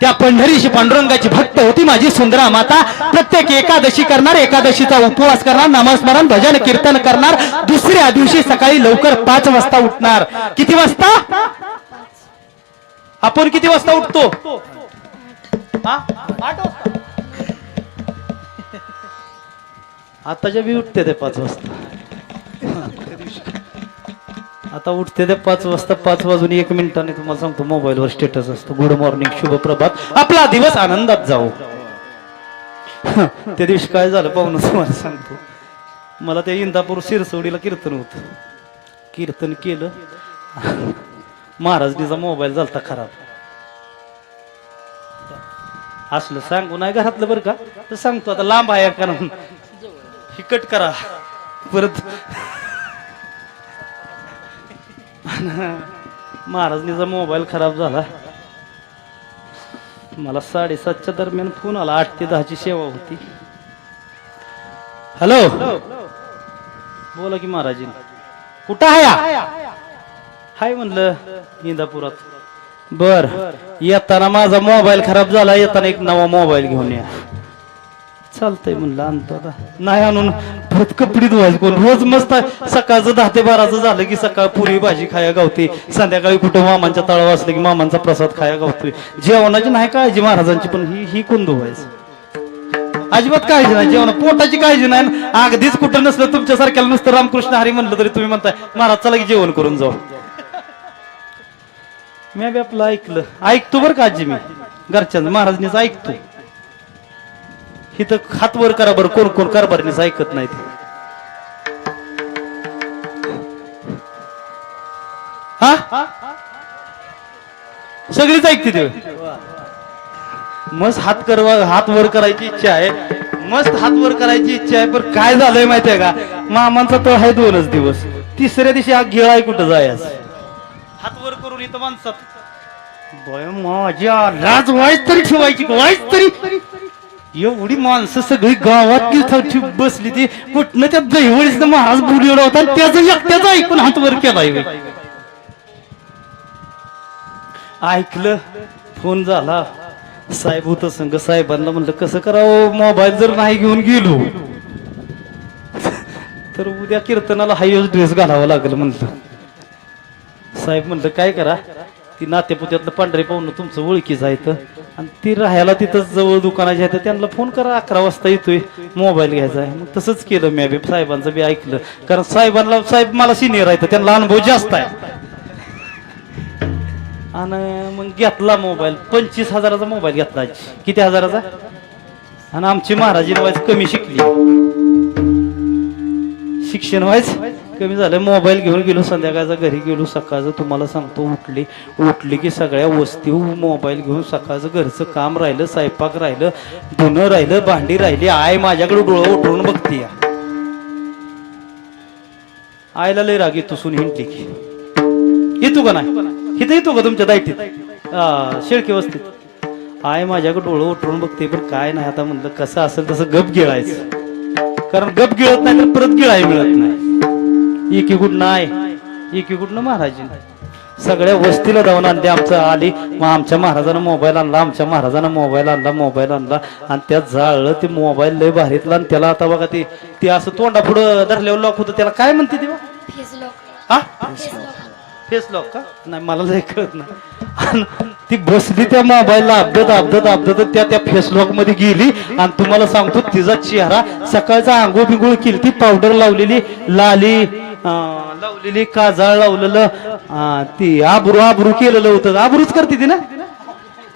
त्या पंढरीशी पांडुरंगाची भक्त होती माझी सुंदरा माता. प्रत्येक एकादशी करणार, एकादशीचा उपवास करणार, नामस्मरण भजन कीर्तन करणार. दुसऱ्या दिवशी सकाळी लवकर 5 वाजता उठणार. किती वाजता? आपण किती वाजता उठतो? 8 वाजता. आताच्या बी उठते ते 5 वाजता. आता उठते ते 5 वाजता. 5 वाजून 1 मिनिटाने तुम्हाला सांगतो मोबाईलवर स्टेटस असतो, गुड मॉर्निंग, शुभ प्रभात, आपला दिवस आनंदात जाऊ. त्या दिवशी काय झालं पाहून तुम्हाला सांगतो. मला त्या इंदापूर शिरसवडीला कीर्तन होत, कीर्तन केलं, महाराजनीचा मोबाईल झालता खराब. असलं सांगू नाही घरातलं बरं का, तर सांगतो आता लांब आहे कारण हिकट करा परत. महाराजनीचा मोबाईल खराब झाला. मला 7:30च्या दरम्यान फोन आला. 8 ते 10ची सेवा होती. हॅलो, बोला की महाराजी. कुठं आहे? हाय म्हणलं इंदापुरात. बर, येताना माझा मोबाईल खराब झाला, येताना एक नवा मोबाईल घेऊन या. चालतंय म्हणलं, आणतो आता. नाही आणून परत कपडे धुवायचं कोण? रोज मस्त सकाळचं 10 ते 12चं झालं की सकाळ पुरी भाजी खाया गावते, संध्याकाळी कुठं मामांच्या तळावर असलं की मामांचा प्रसाद खाया गावतोय. जेवणाची नाही काळजी महाराजांची, पण ही कोण धुवायचं? अजिबात काळजी नाही, जेवण पोटाची काळजी नाही. अगदीच कुठं नसलं तुमच्यासारख्याला नुसतं रामकृष्ण हरी म्हणलं तरी तुम्ही म्हणताय महाराज चला की जेवण करून जाऊ. मी बी आपलं ऐकतो बरं का आजी, मी घरच्यांचं महाराजांनीच ऐकतो. इथं हात वर करा बरं, कोण कोण कारभारीनेच ऐकत नाही. हा, सगळीच ऐकते ते. मस्त हात वर करायची इच्छा आहे, मस्त हात वर करायची इच्छा आहे. पण काय झालंय माहितीये का, मामांचा तळ आहे 2च दिवस, तिसऱ्या दिवशी हा गिळाय कुठं जायचं. हात वर करून इथं माणसात माझ्या लाज वाईच तरी ठेवायची, वाईच तरी. एवढी माणसं सगळी गावात बसली, ती कुठनं त्या दैवळीच महाराज बोलवला होता, त्याचं एकट्याचं ऐकून हात वर केलाय. ऐकलं, फोन झाला, साहेब होत संघ. साहेबांना म्हणलं कसं करावं, मोबाईल जर नाही घेऊन गेलो तर उद्या कीर्तनाला हायच ड्रेस घालावा लागेल म्हणलं. साहेब म्हणलं काय करा, ती नातेपुत्यातलं पांढरे पाहुणं तुमचं ओळखीच आहे आणि ती राहायला तिथं जवळ दुकानाच्या आहे, त्यांना फोन करा, 11 वाजता येतोय, मोबाईल घ्यायचा आहे. मग तसंच केलं मी बी, साहेबांचं बी ऐकलं. कारण साहेब मला सिनियर आहे, त्यांना अनुभव जास्त आहे. आणि मग घेतला मोबाईल. 25,000चा मोबाईल घेतला. किती हजाराचा? आणि आमची महाराजी व्हायच कमी शिकली, शिक्षण व्हायच कमी झालं. मोबाईल घेऊन गेलो, संध्याकाळचा घरी गेलो. सकाळचं तुम्हाला सांगतो, उठली की सगळ्या वस्ती मोबाईल घेऊन सकाळचं घरचं काम राहिलं, स्वयंपाक राहिलं, धुणं राहिलं, भांडी राहिली. आई माझ्याकडे डोळं उठवून बघते. आईला लय राग येतो, सुन हिंटली की येतो का नाही, इथं येतो का तुमच्या दायटीत शेळकी वस्तीत. आय माझ्याकडे डोळं उठवून बघते, पण काय नाही. आता म्हणलं कसं असेल तसं गप गिळायचं, कारण गप गिळत नाही तर परत गिळाय मिळत नाही. एकीकडनं आहे, एकीकडनं महाराजी. सगळ्या वस्तीला जाऊन आणले. आमचं आली, मग आमच्या महाराजानं मोबाईल आणला, आमच्या महाराजानं मोबाईल आणला आणि त्यात जाळलं ते मोबाईल लय भारीतला. आणि त्याला आता बघा ते असं तोंडा पुढं धरल्यावर लॉक होतं, त्याला काय म्हणते ते? फेस लॉक का? नाही मला लय कळत नाही. ती बसली त्या मोबाईलला अब्दत त्या फेस लॉक मध्ये गेली. आणि तुम्हाला सांगतो तिचा चेहरा, सकाळचा आंघोळ बिंगोळ केली, ती पावडर लावलेली, लावलेली, काजळ लावलेलं, ती आबरू केलेलं होतं. आबरूच करते ती ना,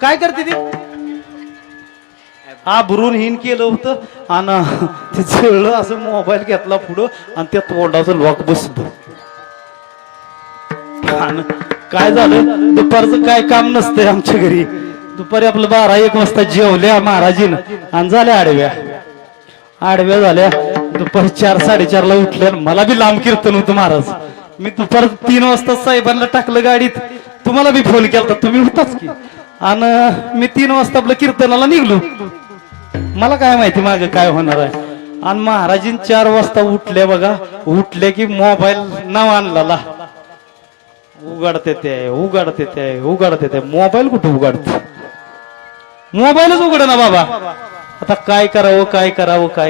काय करते ती? आबरून हिन केलं होतं. आणि ते जळलं असं. मोबाईल घेतला पुढं आणि त्या तोंडाचं लॉक बसलं. काय झालं, दुपारचं काय काम नसतंय आमच्या घरी. दुपारी आपलं 12-1 वाजता जेवल्या महाराजीनं आणि झाल्या आडव्या झाल्या. दुपारी 4-4:30ला उठल्या. मला बी लांब कीर्तन होतं महाराज. मी दुपार 3 वाजता साहेबांना टाकलं गाडीत. तुम्हाला बी फोन केला, तुम्ही होताच की. आणि मी 3 वाजता आपलं कीर्तनाला निघलो. मला काय माहिती मागे काय होणार आहे. आणि महाराजीन 4 वाजता उठल्या बघा. उठले की मोबाईल नाव आणला, उघडते ते मोबाईल कुठे उघडते, मोबाईलच उघड ना बाबा. आता काय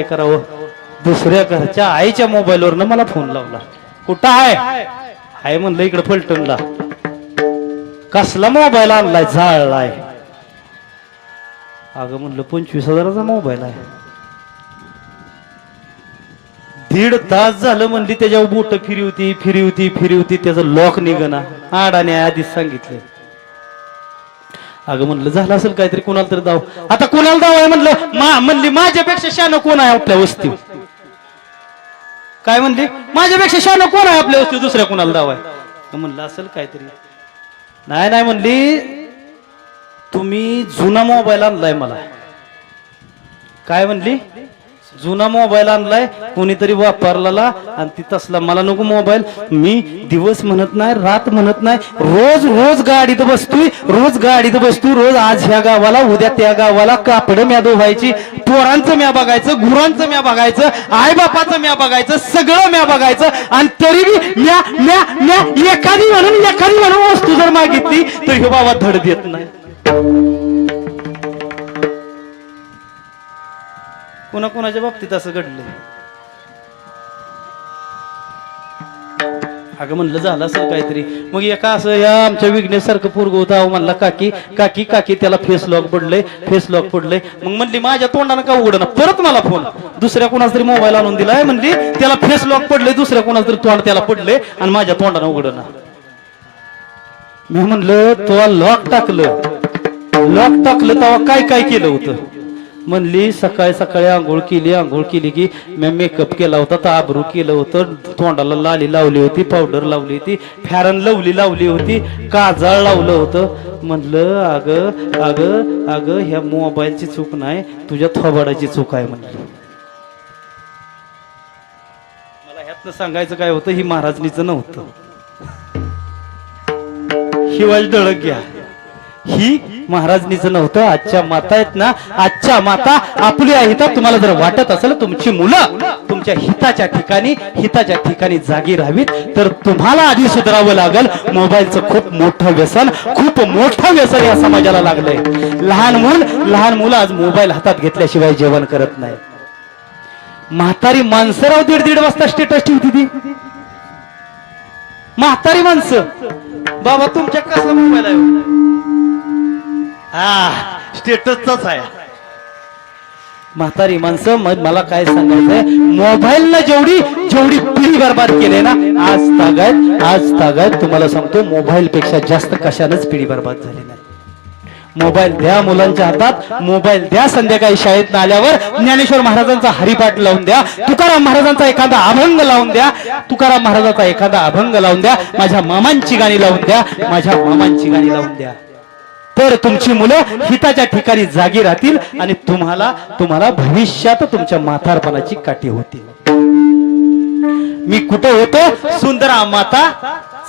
करावं. दुसऱ्या घरच्या आईच्या मोबाईलवरनं मला फोन लावला. कुठं आहे म्हणलं इकडे फलटणला. कसला मोबाईल आणलाय, झाळलाय. अगं म्हणलं 25,000चा मोबाईल आहे. 1.5 तास झालं म्हणली, त्याच्यावर बोट फिरवती, त्याचं लॉक निघना. आडाने आधीच सांगितले. अगं म्हणलं झालं असेल काहीतरी, कोणाला तरी दाव. आता कोणाला दाव आहे म्हणलं. म्हणली माझ्यापेक्षा शहाणं कोण आहे आपल्या वस्ती? काय म्हणली? माझ्यापेक्षा शहाणं कोण आहे आपल्या वस्ती? दुसऱ्या कोणाला दाव आहे? म्हणलं असेल काहीतरी. नाही म्हणली, तुम्ही जुना मोबाईल आणलाय मला. काय म्हणली? जुना मोबाईल आणलाय कोणीतरी वापरलेला आणि ती तसला मला नको मोबाईल. मी दिवस म्हणत नाही रात म्हणत नाही, रोज रोज गाडीत बसतोय, रोज गाडीत बसतोय, रोज आज ह्या गावाला उद्या त्या गावाला. कापड म्या धुवायची, पोरांचं म्या बघायचं, गुरांचं म्या बघायचं, आई बापाचं म्या बघायचं, सगळं म्या बघायचं. आणि तरी बी म्या म्या म्या एखादी म्हणून वस्तू जर मागितली तर हे बाबा धड देत नाही. कोणाच्या बाबतीत असं घडलंय? अगं म्हणलं झालं असेल काहीतरी. मग एका असं या आमच्या विघ्नेश सारखं पोरग होता, म्हणला काकी काकी काकी त्याला फेस लॉक पडलंय. मग म्हणली माझ्या तोंडानं का उघडना. परत मला फोन, दुसऱ्या कोणाचा तरी मोबाईल आणून दिलाय, म्हणली त्याला फेस लॉक पडलंय, दुसऱ्या कोणाचं तरी तोंड त्याला पडलंय आणि माझ्या तोंडानं उघडना. मी म्हणलं तो लॉक टाकलं तेव्हा काय केलं होतं? म्हणली सकाळी आंघोळ केली की मी मेकअप केला होता, ताबरू केलं होतं, तोंडाला लाली लावली होती, पावडर लावली होती, फॅरन लवली लावली होती, काजळ लावलं होतं. म्हणलं अगं अगं अगं ह्या मोबाईलची चूक नाही, तुझ्या थोबाडाची चूक आहे. म्हणलं मला ह्यातनं सांगायचं काय होतं, ही महाराजनीचं नव्हतं, शिवाजी डळक घ्या, ही महाराजनीचं नव्हतं. आजच्या माता आहेत ना, आजच्या माता आपल्या हितात. तुम्हाला जर वाटत असेल तुमची मुलं तुमच्या हिताच्या ठिकाणी जागी राहावीत तर तुम्हाला आधी सुधारावं लागेल. मोबाईलचं खूप मोठं व्यसन या समाजाला लागलंय. लहान मुलं आज मोबाईल हातात घेतल्याशिवाय जेवण करत नाही. म्हातारी माणसं राव 1:30 वाजता स्टेटस ठेवती ती. म्हातारी माणसं, बाबा तुमच्या कसला मोबाईल आहे? स्टेटसचाच आहे. म्हातारी माणसं. मग मला काय सांगायचंय, मोबाईलला जेवढी पिढी बर्बाद केली ना, आज तागायत तुम्हाला सांगतो मोबाईल पेक्षा जास्त कशानंच पिढी बर्बाद झाली नाही. मोबाईल द्या मुलांच्या हातात, मोबाईल द्या. संध्याकाळी शाळेत आल्यावर ज्ञानेश्वर महाराजांचा हरिपाठ लावून द्या, तुकाराम महाराजांचा एखादा अभंग लावून द्या, माझ्या मामांची गाणी लावून द्या, तर तुमची मुलं हिताच्या ठिकाणी जागी राहतील आणि तुम्हाला भविष्यात तुमच्या म्हातारपणाची काठी होतील. मी कुठं होतो? सुंदरा माता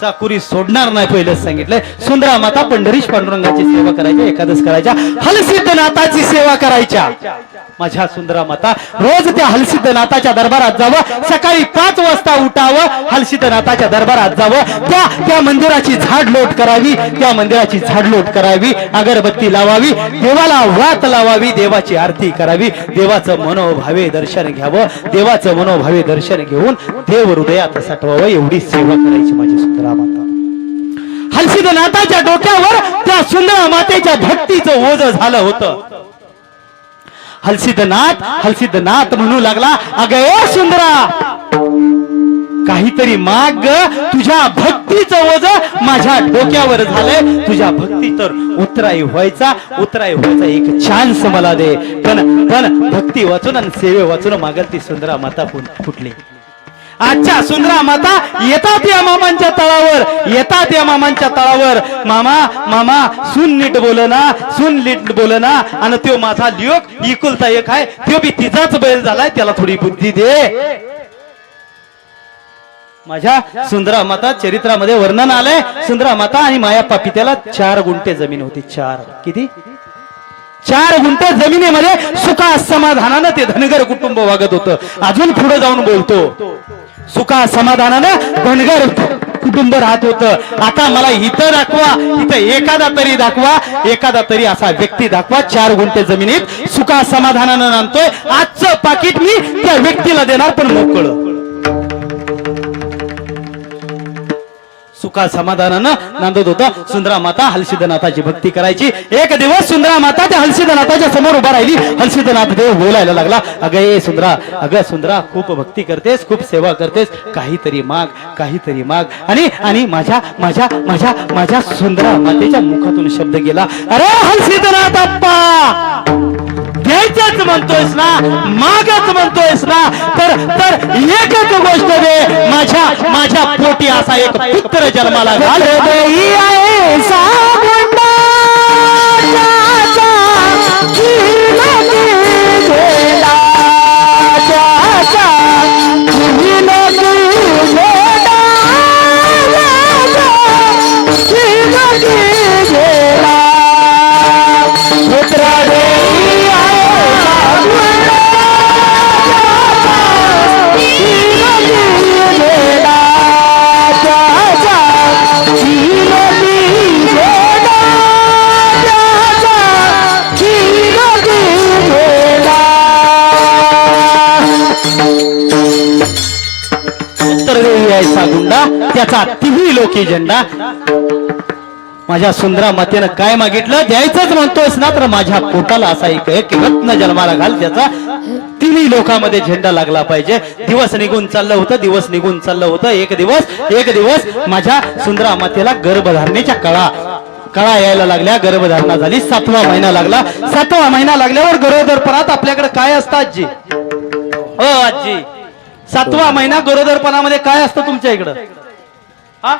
चाकुरी सोडणार नाही. पहिलेच सांगितलंय, सुंदरा माता पंढरीश पांडुरंगाची सेवा करायच्या, एकादश करायच्या, हलसिद्धनाथाची सेवा करायच्या. माझ्या सुंदरा माता रोज त्या हलसिद्धनाथाच्या दरबारात जावं, सकाळी 5 वाजता उठावं, हलसिद्धनाथाच्या दरबारात जावं, त्या मंदिराची झाडलोट करावी, अगरबत्ती लावावी, देवाला वात लावावी, देवाची आरती करावी, देवाचं मनोभावे दर्शन घ्यावं, देवाचं मनोभावे दर्शन घेऊन देव हृदयात साठवावं, एवढी सेवा करायची माझी सुंदरा माता. हलसिद्धनाथाच्या डोक्यावर त्या सुंदरा मातेच्या भक्तीचं ओझ झालं होतं. हलसिद्धनाथ म्हणू लागला, अगं ए सुंदरा, काहीतरी माग, तुझ्या भक्तीचं ओझ माझ्या डोक्यावर झालंय, तुझ्या भक्ती तर उतराई व्हायचा एक चान्स मला दे. पण भक्ती वाचून आणि सेवे वाचून मागल ती सुंदरा माता फुटली. आजच्या सुंदरा माता येतात या मामांच्या तळावर, मामा सून नीट बोलना आणि तो माझा लिओक इकुलता एक आहे, तो बी तिचाच बैल झालाय, त्याला थोडी बुद्धी दे. माझ्या सुंदरा माता चरित्रामध्ये वर्णन आलंय. सुंदरा माता आणि मायाप्पा पित्याला 4 गुंठे जमीन होती. 4 गुंठे जमिनीमध्ये सुखा समाधानानं ते धनगर कुटुंब वागत होतं. अजून पुढे जाऊन बोलतो, सुखा समाधानानं धनगर कुटुंब राहत होतं. आता मला इथं एखादा तरी असा व्यक्ती दाखवा 4 गुंठे जमिनीत सुखा समाधानानं नांदतोय. आजचं पाकिट मी त्या व्यक्तीला देणार, पण मोकळं. सुखा समाधानानं नांदत होता. सुंदरा माता हलसिद्धनाथाची भक्ती करायची. एक दिवस सुंदरा माता त्या हलसिद्धनाथाच्या समोर उभा राहिली. हलसिद्धनाथ देव बोलायला लागला, अगं सुंदरा खूप भक्ती करतेस, खूप सेवा करतेस, काहीतरी माग. आणि माझ्या सुंदरा मातेच्या मुखातून शब्द गेला, अरे हलसिद्धनाथ अप्पा, द्यायचंच म्हणतोयस ना, मागच म्हणतोयस ना, तर एकच गोष्ट दे, माझ्या पोटी असा एक पुत्र जन्माला घाल. द्यायचा गुंडा त्याचा तिन्ही लोकी झेंडा. माझ्या सुंदरा मातेनं काय मागितलं द्यायचंच म्हणतोयस ना तर माझ्या पोटाला असा एक रत्न जन्माला घाल त्याचा तिन्ही लोकांमध्ये झेंडा लागला पाहिजे. दिवस निघून चाललं होतं. एक दिवस माझ्या सुंदरा मातेला गर्भधारणेच्या कळा यायला लागल्या. गर्भधारणा झाली. 7वा महिना लागला. 7वा महिना लागल्यावर गरोदरपणात आपल्याकडे काय असतं आजी? हो आजी, 7वा महिना गरोदरपणामध्ये काय असतं तुमच्या इकडं? हा,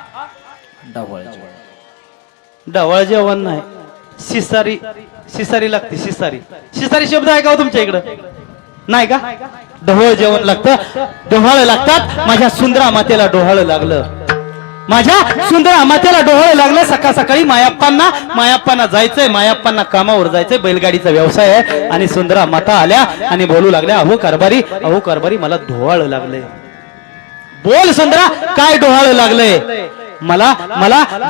ढवळ जेवण नाही, शिसारी लागते. शिसारी शब्द आहे का तुमच्या इकडं? नाही का? ढवळ जेवण लागतं, डोहाळ लागतात. माझ्या सुंदरा मातेला डोहाळ लागलं. सकाळ सकाळी मायाप्पांना जायचंय, मायाप्पांना कामावर जायचंय. बैलगाडीचा व्यवसाय आहे. आणि सुंदरा माता आल्या आणि बोलू लागल्या, अहो कारभारी मला डोहाळ लागलंय. बोल सुंदरा, काय डोहाळ लागलंय? मला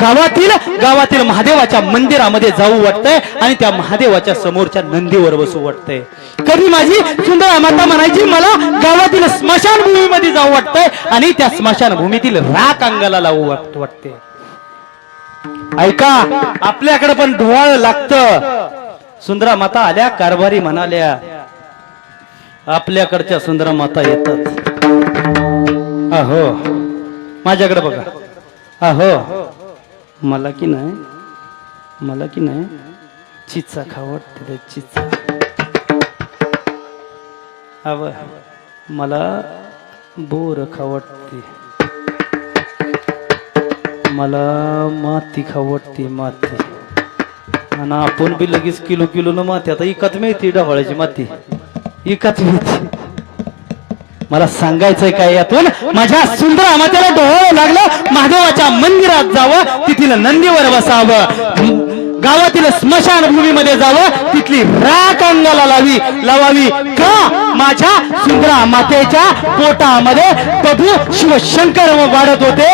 गावातील महादेवाच्या मंदिरामध्ये जाऊ वाटतंय आणि त्या महादेवाच्या समोरच्या नंदीवर बसू वाटतंय. कधी माझी सुंदर माता म्हणायची मला गावातील स्मशानभूमीमध्ये जाऊ वाटतंय आणि त्या स्मशानभूमीतील राख अंगाला लावू वाटते. ऐका, आपल्याकडे पण डोहाळ लागतं. सुंदरा माता आल्या, कारभारी म्हणाल्या, आपल्याकडच्या सुंदर माता येतात. अहो माझ्याकडे बघा. अहो मला की नाही चिचा खावडते. चिचा अव मला बोर खावडते. मला माती खावडते. माती. आणि आपण बी लगेच किलो न माती आता इकत मिळते. ढवळाची माती इकत मिळते. मला सांगायचंय काय यातून? माझ्या सुंदर मातेला डोहाळ लागलं. महादेवाच्या मंदिरात जावं, तिथील नंदीवर बसावं, गावातील स्मशानभूमीमध्ये जावं, तिथली राख अंगाला लावावी. का? माझ्या सुंदर मातेच्या पोटामध्ये प्रभू शिवशंकर वाढत होते.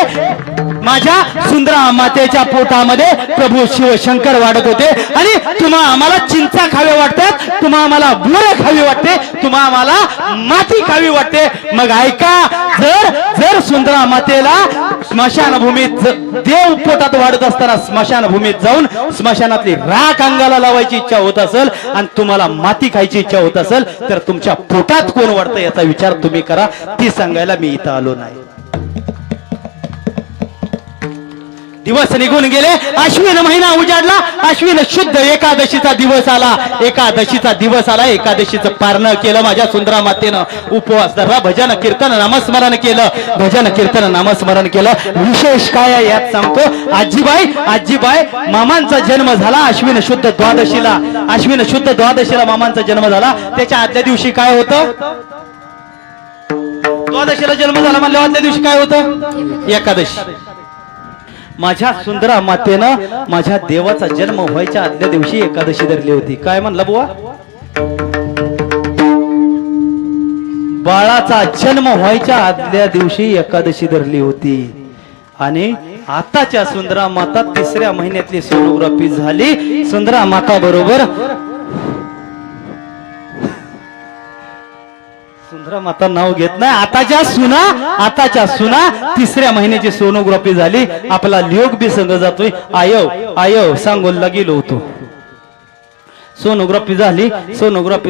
माझ्या सुंदर मातेच्या पोटामध्ये प्रभू शिवशंकर वाढत होते. आणि तुम्हा आम्हाला चिंचा खावे वाटतात, तुम्हा आम्हाला बोरे खावी वाटते, तुम्हा आम्हाला माती खावी वाटते. मग ऐका, जर सुंदर मातेला स्मशानभूमीत देव पोटात वाढत असताना स्मशानभूमीत जाऊन स्मशानातली राख अंगाला लावायची इच्छा होत असेल आणि तुम्हाला माती खायची इच्छा होत असेल तर तुमच्या पोटात कोण वाढतं याचा विचार तुम्ही करा. ती सांगायला मी इथं आलो नाही. दिवस निघून गेले. अश्विन महिना उजाडला. अश्विन शुद्ध एकादशीचा दिवस आला. एकादशीचं पारणं केलं. माझ्या सुंदरा मातेनं उपवास धरला. भजन कीर्तन नामस्मरण केलं. विशेष काय आहे यात सांगतो. आजीबाई मामांचा जन्म झाला अश्विन शुद्ध द्वादशीला मामांचा जन्म झाला. त्याच्या आदल्या दिवशी काय होतं? द्वादशीला जन्म झाला म्हणल्यावर आदल्या दिवशी काय होतं? एकादशी. माझ्या सुंदरा मातेनं माझ्या देवाचा जन्म व्हायच्या आदल्या दिवशी एकादशी धरली होती. काय म्हणला बुवा? बाळाचा जन्म व्हायच्या आदल्या दिवशी एकादशी धरली होती. आणि आताच्या सुंदरा माता 3ऱ्या महिन्यातली सोनोग्राफी झाली. सुंदरा माता बरोबर सुंदरा माता नाव घेत नाही. आताच्या सुना 3ऱ्या महिन्याची सोनोग्राफी झाली. आपला लिओग बी संग जातोय. आयो सांगोलला गेलो होतो. सोनोग्राफी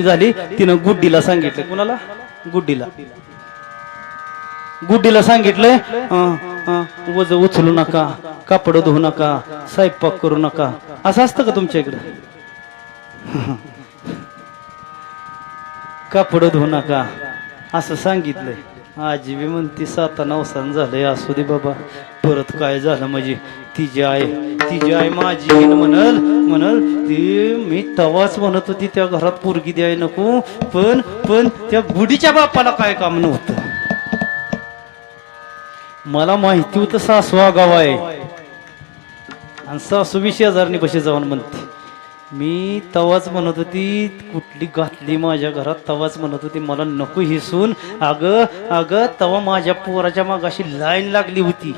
झाली. तिनं गुड्डीला सांगितलं. कुणाला? गुड्डीला सांगितलंय वज उचलू नका, कापड धुवू नका, स्वयंपाक करू नका. असं असतं का तुमच्या इकडे? कापड धुवू नका असं सांगितलंय. आजी बी म्हणती 7-9 झालंय. असू दे बाबा. परत काय झालं म्हणजे तिची आई माझी म्हणल ती मी तवाच म्हणत होती त्या घरात पोरगी द्याय नको. पण त्या गुडीच्या बापाला काय काम नव्हतं. मला माहिती होतं सासू आगाव आहे आणि सासू बी शेजारणी बशी जाऊन म्हणते. मी तवाच म्हणत होती कुठली घातली माझ्या घरात. तवाच म्हणत होती मला नको ही सून. अगं तवा माझ्या पोराच्या मागाशी लाईन लागली होती.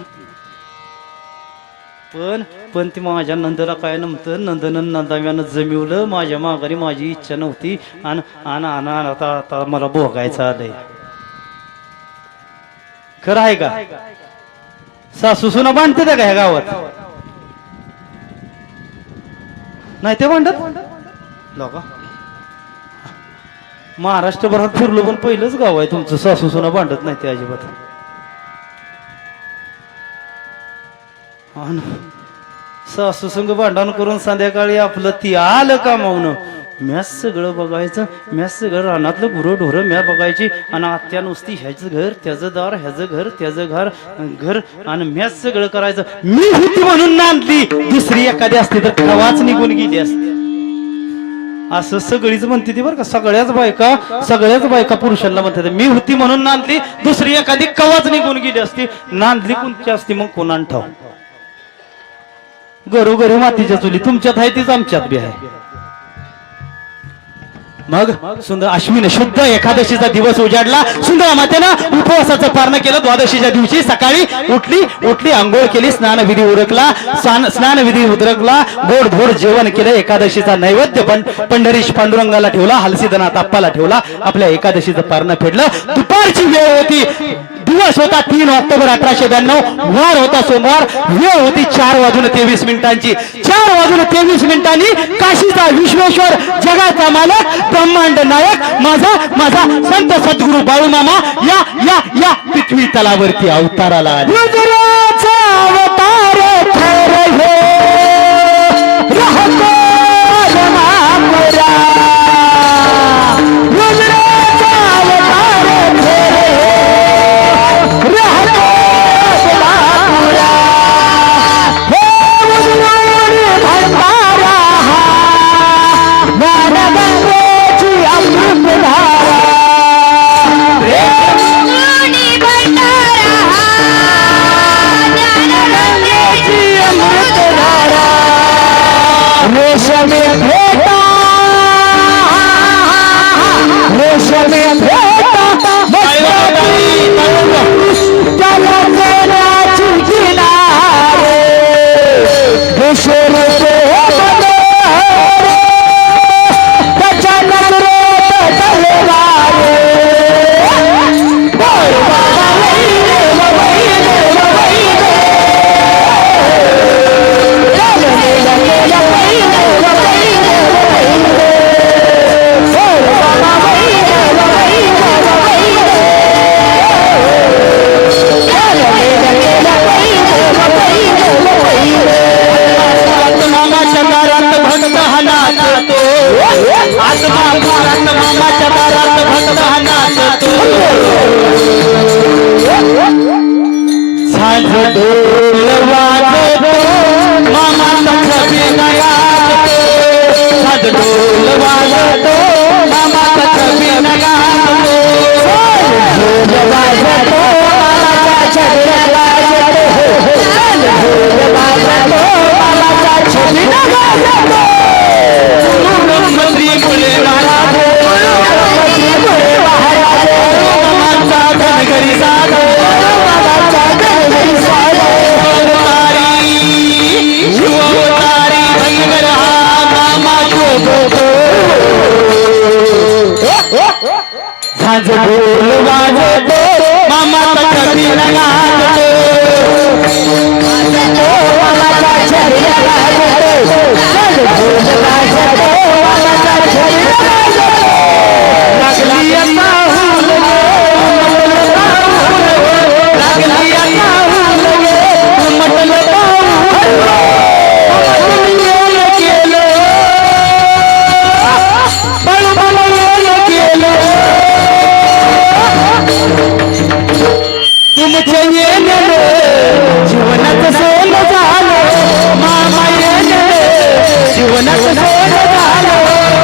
पण ती माझ्या नंदला काय नव्हतं. नंदाव्यानं जमिवलं. माझ्या माघारी माझी इच्छा नव्हती. आणि आता मला भोगायचं आलंय. खरं आहे का? सासू सुना बांधते का ह्या गावात? नाही ते भांडत लोका महाराष्ट्रभरात फिरलो पण पहिलंच गाव आहे तुमचं सासू सुना भांडत नाही ते अजिबात. सासू संग भांडण करून संध्याकाळी आपलं ती आलं का मावनं मॅच सगळं बघायचं, मॅच सगळं रानातलं गुरं ढोरं म्या बघायची आणि आत्या नुसती ह्याचं घर त्याचं दार ह्याचं घर त्याचं घर घर आणि मॅच सगळं करायचं. मी होती म्हणून नांदली, दुसरी एखादी असती तर कवाच निघून गेली असती. असं सगळीच म्हणते ती बरं का, सगळ्याच बायका पुरुषांना म्हणतात मी होती म्हणून नांदली, दुसरी एखादी कवाच निघून गेली असती. नांदली कोणची असती मग कोणान ठाव. घरोघरी मातीच्या चुली तुमच्यात आहे तीच आमच्यात बी आहे. मग सुंदर अश्विन शुद्ध एकादशीचा दिवस उजाडला. सुंदर मातेनं उपवासाचं पारण केलं. द्वादशीच्या दिवशी सकाळी उठली आंघोळ केली, स्नानविधी उरकला, स्नानविधी उरकला, गोड धोड जेवण केलं. एकादशीचा नैवेद्य पंढरीश पांडुरंगाला ठेवला, हलसीदनाथ आप्पाला ठेवला. आपल्या एकादशीचं पारण फेडलं. दुपारची वेळ होती. दिवस होता 3 ऑक्टोबर 1892. वार होता सोमवार. वेळ होती 4:23 4:23 काशीचा विश्वेश्वर, जगाचा मालक, ब्रह्मांड नायक, माझा संत सद्गुरु बाळूमामा या या या पृथ्वी तलावरती अवताराला आले. गुजराचा अवतार ठरले रहतो जमापुरा. गुजराचा अवतार ठरले रहतो जमापुरा. हे गुजराणी भंडारा ज्ञानगंगेची अमृतधारा. हे गुजराणी भंडारा ज्ञानगंगेची अमृतधारा. रेशमी भेटा त्याला जनाची किनारे विश्वरूपे बनोरे त्याच्या नजरेत तलवारे. बोलबाला वैरे वैरे वैरे लगले लगले वैरे वैरे वैरे बोलबाला वैरे वैरे वैरे लगले लगले वैरे वैरे वैरे. मामाच्या दारात भक्त हा नाचतो, आत्मा मामाच्या दारात भक्त हा नाचतो. झांज ढोल वाजतो मामाचा छबी नगातो. झांज ढोल वाजतो मामाचा छबी नगातो. ढोल वाजतो मामाचा छबी नगातो. ढोल वाजतो मामाचा छबी नगातो. मंत्री बोले महाराज, मंत्री बोले महाराज, मामाचा धनगरी साधो, मामाचा धनगरी साधो. शिवतारी धनगर हा मामा शोभतो. झांज ढोल वाजतो मामाचा छबी नगातो. मामाचा छबी नगातो. ढोल वाजतो मामाचा छबी नगातो. लागली आता हुल लागली आता हुल म्हटलं केलं केलं तुमच्या येणं जीवनाचं सोन झालं. मामा येणं जीवनाचं सोन झालं.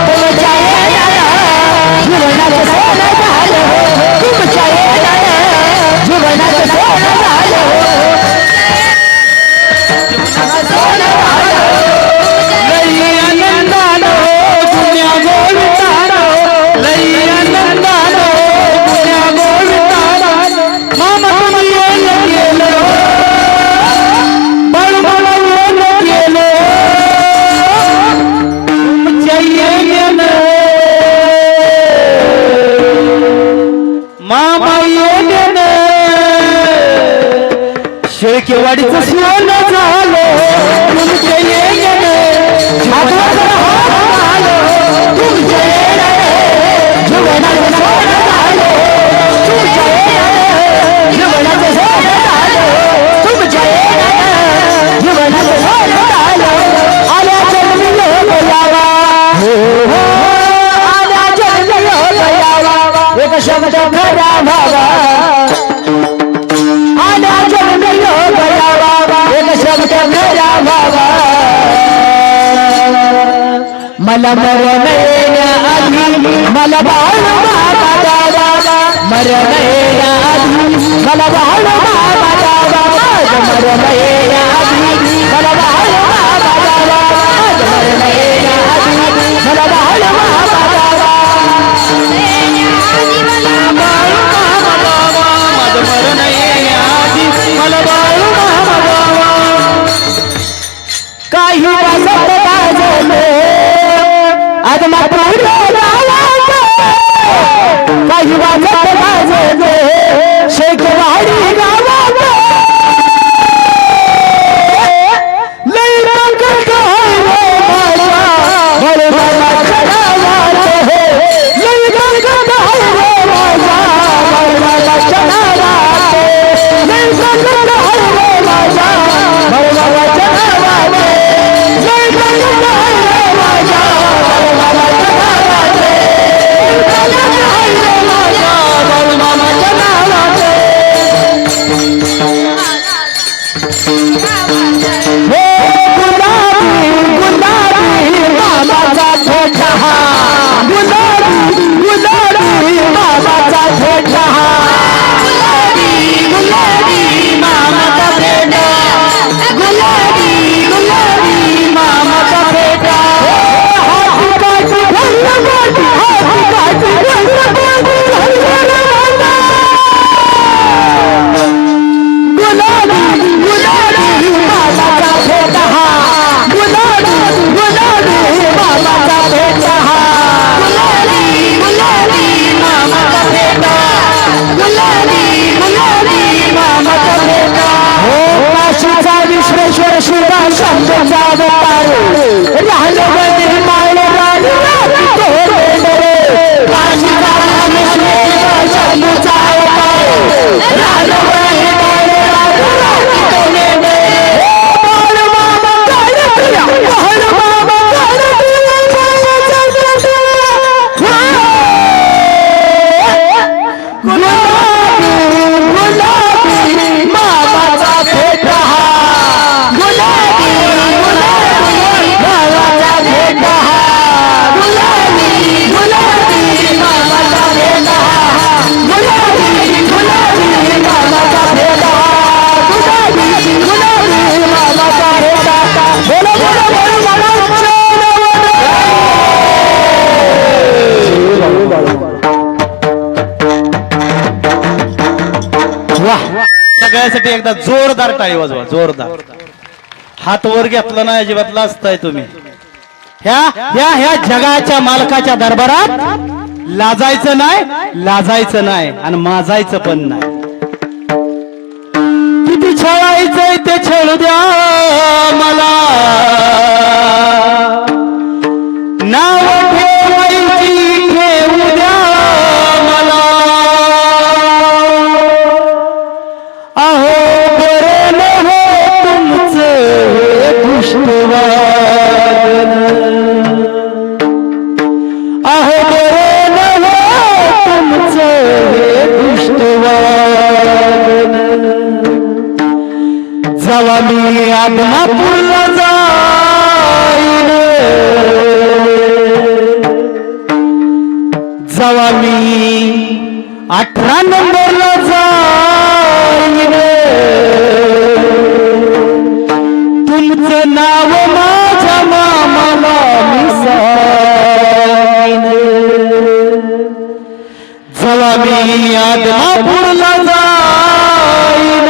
तुमच्या येणं जीवनाचं सोन झालं. तुमच्या येणं जीवनाचं सोन झालं. जीवनाचं सोन झालं. लई आनंदानं दुनिया गोविंदानं, लई आनंदानं दुनिया गोविंदानं. मामा तुम्ही येणं केलं शेकेवाडीचं सोनं झालं तुमच्या येण्याने जीवनाचं झालं तुमच्या येण्याने जीवनाचं सोनं झालं तुमच्या येण्याने जीवनाचं सोनं झालं तुमच्या येण्याने जीवनाचं सोनं झालं आल्या जन्मी योग यावा हो हो आल्या जन्मी योग यावा एक शब्द खरा भावा आल्या जन्मी योग यावा एक शब्द खरा भावा मला मरण येण्याआधी मला बाळ बाबा द्यावा मरण येण्याआधी मला बाळ बाबा द्यावा मरण येण्याआधी मला बाळ बाबा द्यावा मरण येण्याआधी मला बाळ बाबा द्यावा मरण येण्याआधी मला बाळ बाबा द्यावा काही वाजत गाजले आज मात्र काही वाजत गाजले शेकवाडी गावात लई रंग गायले माझ्या बळवाला चढावात लई रंग गायले माझ्या बळवाला चढावात लई रंग गायले माझ्या बळवाला चढावात लई रंग गायले माझ्या बळवाला चढावात विश्वेश्वर शिवा शब्दाचा अवतार राहिलो बने माळ राणी काशीचा विश्वेश्वर शब्दाचा अवतार राहिलो बने माळ राणी बाळ बाबा काढतिया बाळ बाबा काढतिया गुलाबी मामाचा फेटा सगळ्यासाठी एकदा जोरदार टाळी वाजवा जोरदार हात वर घेतला नाही अजिबात लाजताय तुम्ही ह्या जगाच्या मालकाच्या दरबारात लाजायचं नाही आणि माजायचं पण नाही किती छळायचंय ते छळू द्या मला नाव ठेवायची ठेवू द्या मला अहो बरे न हो तुमचं हे पुष्पवादन अहो बरे न हो तुमचं हे पुष्पवादन जेव्हा मी आदमापूरला जाईन जेव्हा मी 18 नंबरला जाईन तुमचं नाव माझ्या मामाला मी सांगीन जेव्हा मी आदमापूरला जाईन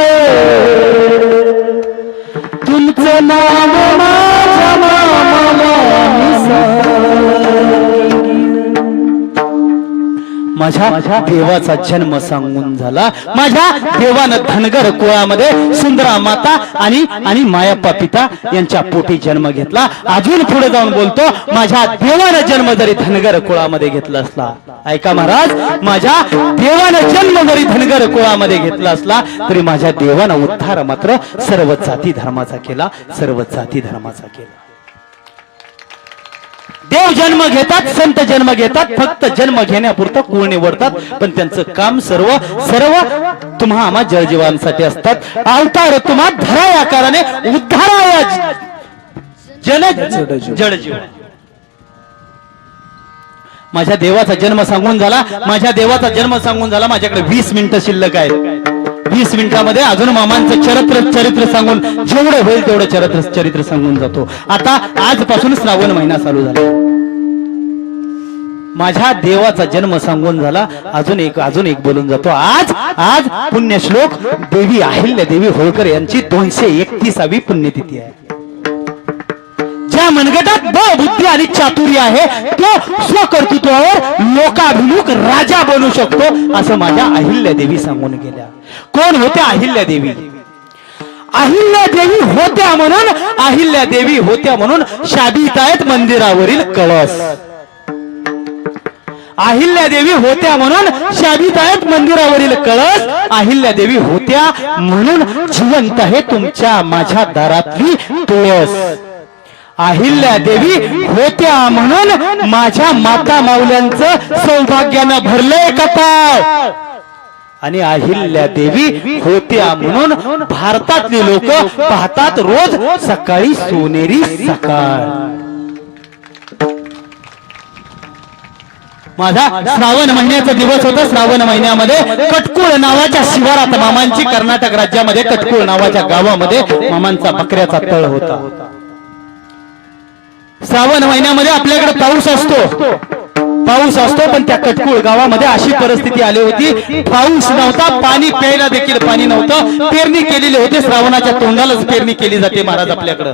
तुमचं नाव माझ्या मामाला मी सांगीन माझ्या माझ्या देवाचा जन्म सांगून झाला. माझ्या देवानं धनगर कुळामध्ये सुंदरा माता आणि मायाप्पा पिता यांच्या पोटी जन्म घेतला. अजून पुढे जाऊन बोलतो, माझ्या देवानं जन्म जरी धनगर कुळामध्ये घेतला असला, ऐका महाराज, माझ्या देवानं जन्म जरी धनगर कुळामध्ये घेतला असला तरी माझ्या देवानं उद्धार मात्र सर्व जाती धर्माचा केला, सर्व जाती धर्माचा केला. देव जन्म घेतात, संत जन्म घेतात, फक्त जन्म घेण्यापुरतं कुळ निवडतात, पण त्यांचं काम सर्व तुम्हा आम्हा जळजीवांसाठी असतात. अवतार तुम्हा धरा या कारणे उद्धाराया जळजीव. माझ्या देवाचा जन्म सांगून झाला, माझ्या देवाचा जन्म सांगून झाला. माझ्याकडे 20 मिनिटं शिल्लक आहेत. 20 मिनिटांमध्ये अजून मामांचं चरित्र सांगून जेवढं होईल तेवढं चरित्र सांगून जातो. आता आजपासून श्रावण महिना चालू झाला. माझ्या देवाचा जन्म सांगून झाला. अजून एक बोलून जातो. आज पुण्यश्लोक देवी अहिल्या देवी होळकर यांची 231वी पुण्यतिथी आहे. ज्या मनगटात बुद्धी आणि चातुर्य आहे तो स्वकर्तृत्वावर लोकाभिमुख राजा बनू शकतो, असं माझ्या अहिल्या देवी सांगून गेल्या. कोण होत्या अहिल्या देवी? अहिल्या देवी होत्या म्हणून शाबीत आहेत मंदिरावरील कळस. अहिल्या देवी होत्या म्हणून शाबीत आहेत मंदिरावरील कळस. अहिल्या देवी होत्या म्हणून जिवंत आहे तुमच्या माझ्या दारातली तुळस. अहिल्या देवी होत्या म्हणून माझ्या माता माऊल्यांचं सौभाग्यानं भरलंय कपाळ. आणि अहिल्या देवी होत्या म्हणून भारतातली लोक पाहतात रोज सकाळी सोनेरी सकाळ. माझा श्रावण महिन्याचा दिवस होता. श्रावण महिन्यामध्ये कटकुळ नावाच्या शिवारात मामांची कर्नाटक राज्यामध्ये कटकुळ नावाच्या गावामध्ये मामांचा बकऱ्याचा तळ होता. श्रावण महिन्यामध्ये आपल्याकडे पाऊस असतो पण त्या कटकुळ गावामध्ये अशी परिस्थिती आली होती, पाऊस नव्हता, पाणी प्यायला देखील पाणी नव्हतं. पेरणी केलेली होती, श्रावणाच्या तोंडालाच पेरणी केली जाते महाराज आपल्याकडे.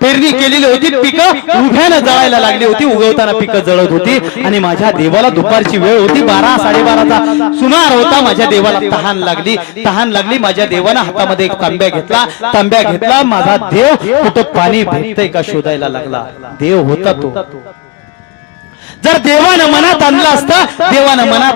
पेरणी केलेली होती, पिकं उभ्यानं जळायला लागली होती, उगवताना पिकं जळत होती. आणि माझ्या देवाला दुपारची वेळ होती, 12-12:30चा सुमार होता. माझ्या देवाला तहान लागली. माझ्या देवानं हातामध्ये एक तांब्या घेतला. माझा देव कुठं पाणी भेटतंय का शोधायला लागला. देव होता तो. जर देवानं मनात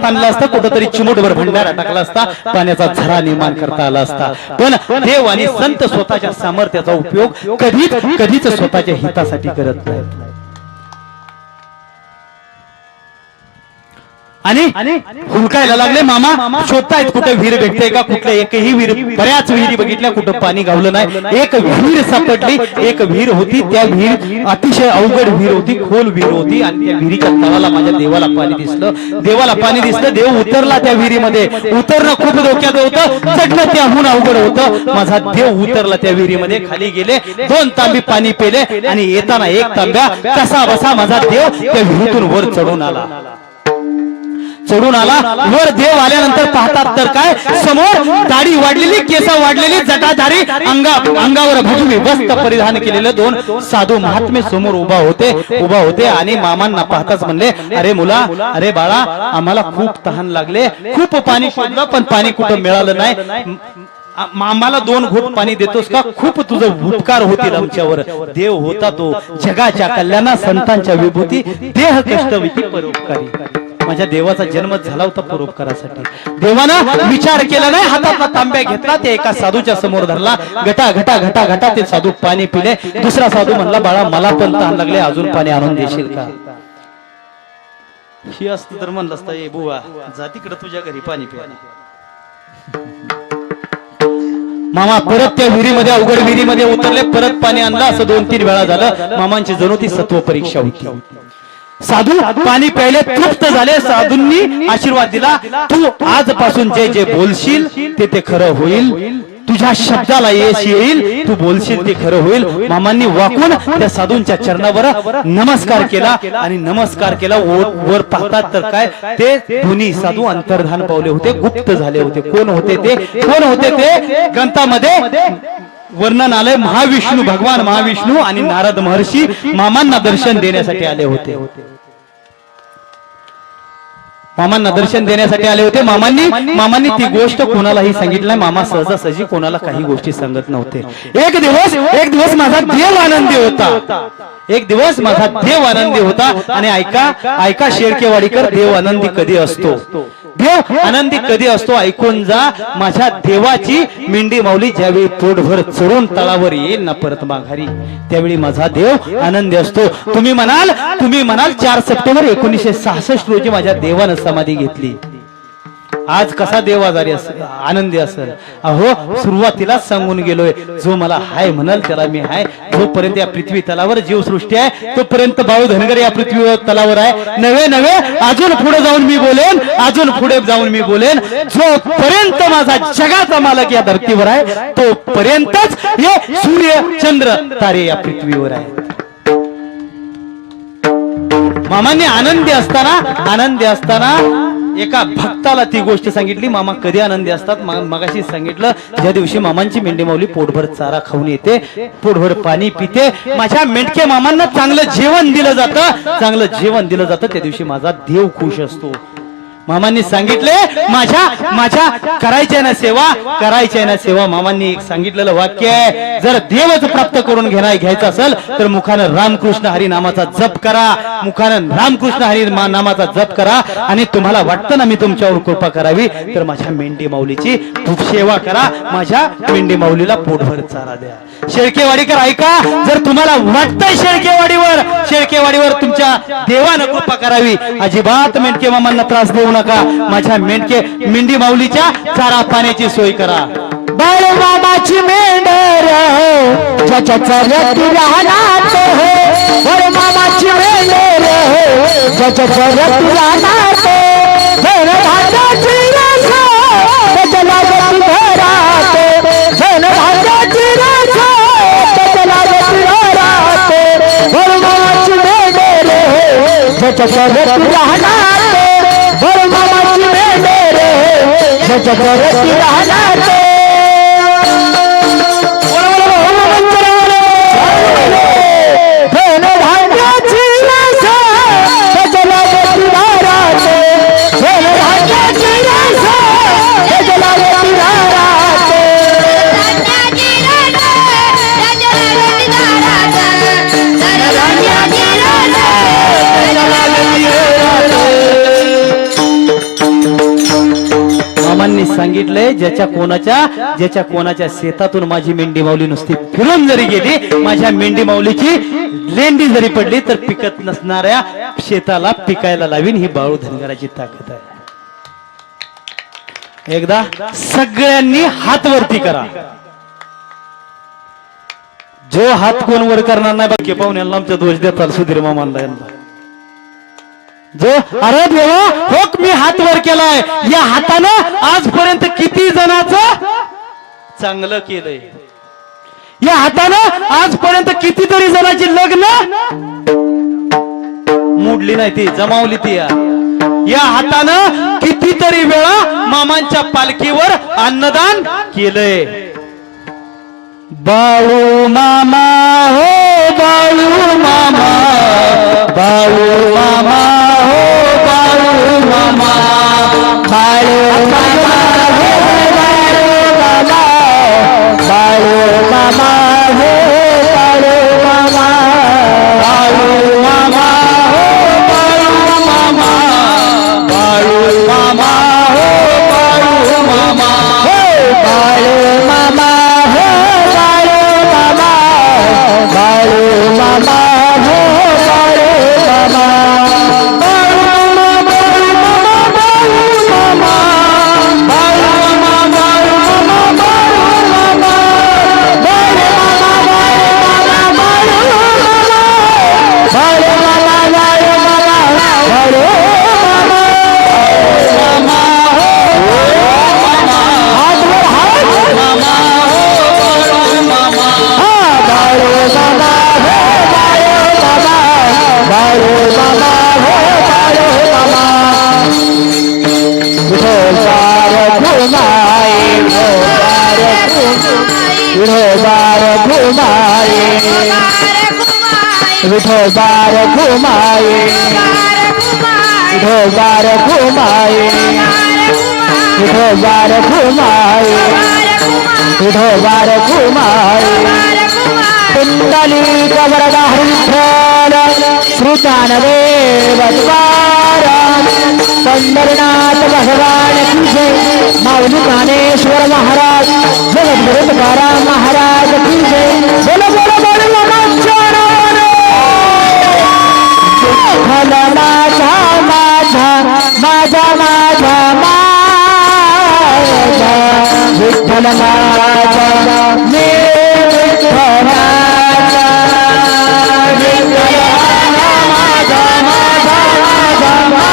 आणलं असतं कुठंतरी चिमूटभर भंडारा टाकला असता, पाण्याचा झरा निर्माण करता आला असता. पण देव आणि संत स्वतःच्या सामर्थ्याचा उपयोग कधीच स्वतःच्या हितासाठी करत नाहीत. आणि हुलकायला लागले. मामा शोधतायत कुठे विहीर भेटते का, कुठल्या एकही विहीर, बऱ्याच विहिरी बघितल्या, कुठं पाणी गावलं नाही. एक विहीर सापडली. एक विहीर होती, त्या विहीर अतिशय अवघड विहीर होती, खोल विहीर होती. आणि त्या विहिरीच्या तळाला माझ्या देवाला पाणी दिसलं. देव उतरला त्या विहिरीमध्ये. उतरणं खूप धोक्याचं होतं, चढणं त्याहून अवघड होतं. माझा देव उतरला त्या विहिरीमध्ये, खाली गेले, 2 तांबे पाणी पेले आणि येताना 1 तांब्या कसा बसा माझा देव त्या विहिरीतून वर चढून आला. वर देव आल्यानंतर पाहतात तर काय, समोर दाढी वाढलेली, केस वाढलेली, जटाधारी, अंगावर भगवी वस्त्र परिधान केलेले 2 साधू महात्मे समोर उभा होते. आणि मामांना पाहताच म्हणले, अरे मुला, अरे बाळा, आम्हाला खूप तहान लागले, खूप पाणी शोधलं पण पाणी कुठं मिळालं नाही. आम्हाला 2 घोट पाणी देतोस का? खूप तुझं उपकार होतील आमच्यावर. देव होता तो, जगाच्या कल्याणा, संतांच्या विभूती, देह कष्टविती परोपकारी. माझ्या देवाचा जन्म झाला होता परोपकारासाठी. देवानं विचार केला नाही, हातातला तांब्या घेतला, ते एका साधूच्या समोर धरला. घटा ते साधू पाणी पिले. दुसरा साधू म्हणला, बाळा मला पण तहान लागले, अजून पाणी आणून देशील का? ही असतं तर म्हणलं असतं, ए बुवा जा तिकडे तुझ्या घरी पाणी प्या. मामा परत त्या विहिरीमध्ये, अवघड विहिरीमध्ये उतरले, परत पाणी आणलं. असं 2-3 वेळा झालं. मामांची जणू ती सत्व परीक्षा होती. साधू पाणी प्यायले, तृप्त झाले. साधूंनी आशीर्वाद दिला, तू आजपासून जे बोलशील ते खरं होईल. तुझ्या शब्दाला यश येईल, तू बोलशील ते खरं होईल. मामांनी वाकून त्या साधूंच्या चरणावर नमस्कार केला. आणि नमस्कार केला. वर पाहतात तर काय, ते दोन्ही साधू अंतर्धान पावले होते, गुप्त झाले होते. कोण होते ते ग्रंथामध्ये वर्णन आलंय. भगवान महाविष्णू आणि नारद महर्षी मामांना दर्शन देण्यासाठी आले होते. मामांना दर्शन देण्यासाठी आले होते. मामांनी ती गोष्ट कोणालाही सांगितलं नाही. मामा सहजासहजी कोणाला काही गोष्टी सांगत नव्हते. एक दिवस माझा देव आनंदी होता. एक दिवस माझा देव आनंदी होता. आणि ऐका शेळकेवाडीकर, देव आनंदी कधी असतो, देव आनंदी कधी असतो ऐकून जा. माझ्या देवाची मेंढी माऊली ज्यावेळी पोटभर चरून तळावर येईल ना परत माघारी, त्यावेळी माझा देव आनंदी असतो. तुम्ही म्हणाल 4 सप्टेंबर 1966 रोजी माझ्या देवानं समाधी घेतली. आज कसा देव आजारी असेल, आनंदी असेल. अहो सुरुवातीलाच सांगून गेलोय, जो मला हाय म्हणाल त्याला मी हाय. जोपर्यंत या पृथ्वी तलावर जीवसृष्टी आहे तोपर्यंत बाळू धनगर या पृथ्वी तलावर आहे. नवे अजून पुढे जाऊन मी बोलेन, अजून पुढे जाऊन मी बोलेन. जोपर्यंत माझा जगाचा मालक या धर्तीवर आहे तोपर्यंतच हे सूर्य चंद्र तारे या पृथ्वीवर आहेत. मामांनी आनंदी असताना एका भक्ताला ती गोष्ट सांगितली. मामा कधी आनंदी असतात, मगाशी सांगितलं, ज्या दिवशी मामांची मेंढी माऊली पोटभर चारा खाऊन येते, पोटभर पाणी पिते, माझ्या मेंढके मामांना चांगलं जेवण दिलं जातं, त्या दिवशी माझा देव खुश असतो. मामांनी सांगितले, माझ्या करायच्या ना सेवा. मामांनी एक सांगितलेलं वाक्य आहे, जर देवच प्राप्त करून घ्यायचं असेल तर मुखानं रामकृष्ण हरी नामाचा जप करा, रामकृष्ण हरी नामाचा जप करा. आणि तुम्हाला वाटतं ना मी तुमच्यावर कृपा करावी तर माझ्या मेंढी माऊलीची खूप सेवा करा, माझ्या मेंढी माऊलीला पोटभर चारा द्या. शेळकेवाडीकर ऐका, जर तुम्हाला वाटतंय शेळकेवाडीवर तुमच्या देवानं कृपा करावी, अजिबात मेंढके मामांना त्रास देऊ नका. माझ्या मेंढी माऊलीच्या चारा पाण्याची सोय करा. बाळू मामाची मेंढर हो, ज्याच्या चरती राहणार हो. बाळू मामाची मेंढर हो, ज्याच्या चरती राहणार हो. धन भाग्याची रस त्याच्या लागती घरात, धन भाग्याची रस त्याच्या लागती घरात. बाळू मामाची मेंढर हो, ज्याच्या चरती राहणार हो. बाळू मामाची मेंढर हो, ज्याच्या चरती राहणार हो. सांगितलंय, ज्याच्या कोणाच्या शेतातून माझी मेंढी माऊली नुसती फिरून जरी गेली, माझ्या मेंढी माऊलीची लेंडी जरी पडली तर पिकत नसणाऱ्या शेताला पिकायला लावीन. ही बाळू धनगराची ताकद आहे. एकदा सगळ्यांनी हात वरती करा. जो हात कोण वर करणार नाही बाकी पाहुण्याला आमच्या दोष देतात सुधीर मामांना यांना. जो अरे देवा हो मी हात वर केलाय, या हातानं आजपर्यंत किती जणांचं चांगलं केलंय, या हातानं आजपर्यंत कितीतरी जणांची लग्न मोडली नाही, ती जमावली ती. या हातानं कितीतरी वेळा मामांच्या पालखीवर अन्नदान केलंय. बाळू मामा हो, बाळू मामा, बाळू मामा हो, बाळू मामा, बाळू मामा हो, बाळू मामा, बाळू मामा हो, बाळू मामा, बाळू मामा हो, बाळू मामा, बाळू मामा हो, बाळू मामा, बाळू मामा हो, बाळू मामा हो, बाळू मामा, विठोबार घुमाए विठोबार घुमाए विठोबार घुमाए विठोबार घुमाए कुंडली कवरदा हरिद्वार श्रुतानदेव द्वार पंढरनाथ भगवान की जय माऊली ज्ञानेश्वर महाराज जगद्गुरु तुकाराम महाराज की जय बोलो बोलो बोलो माझा माझा माझा माझा माझा माझा विठ्ठल माझा मी विठ्ठलाचा विठ्ठल माझा माझा माझा माझा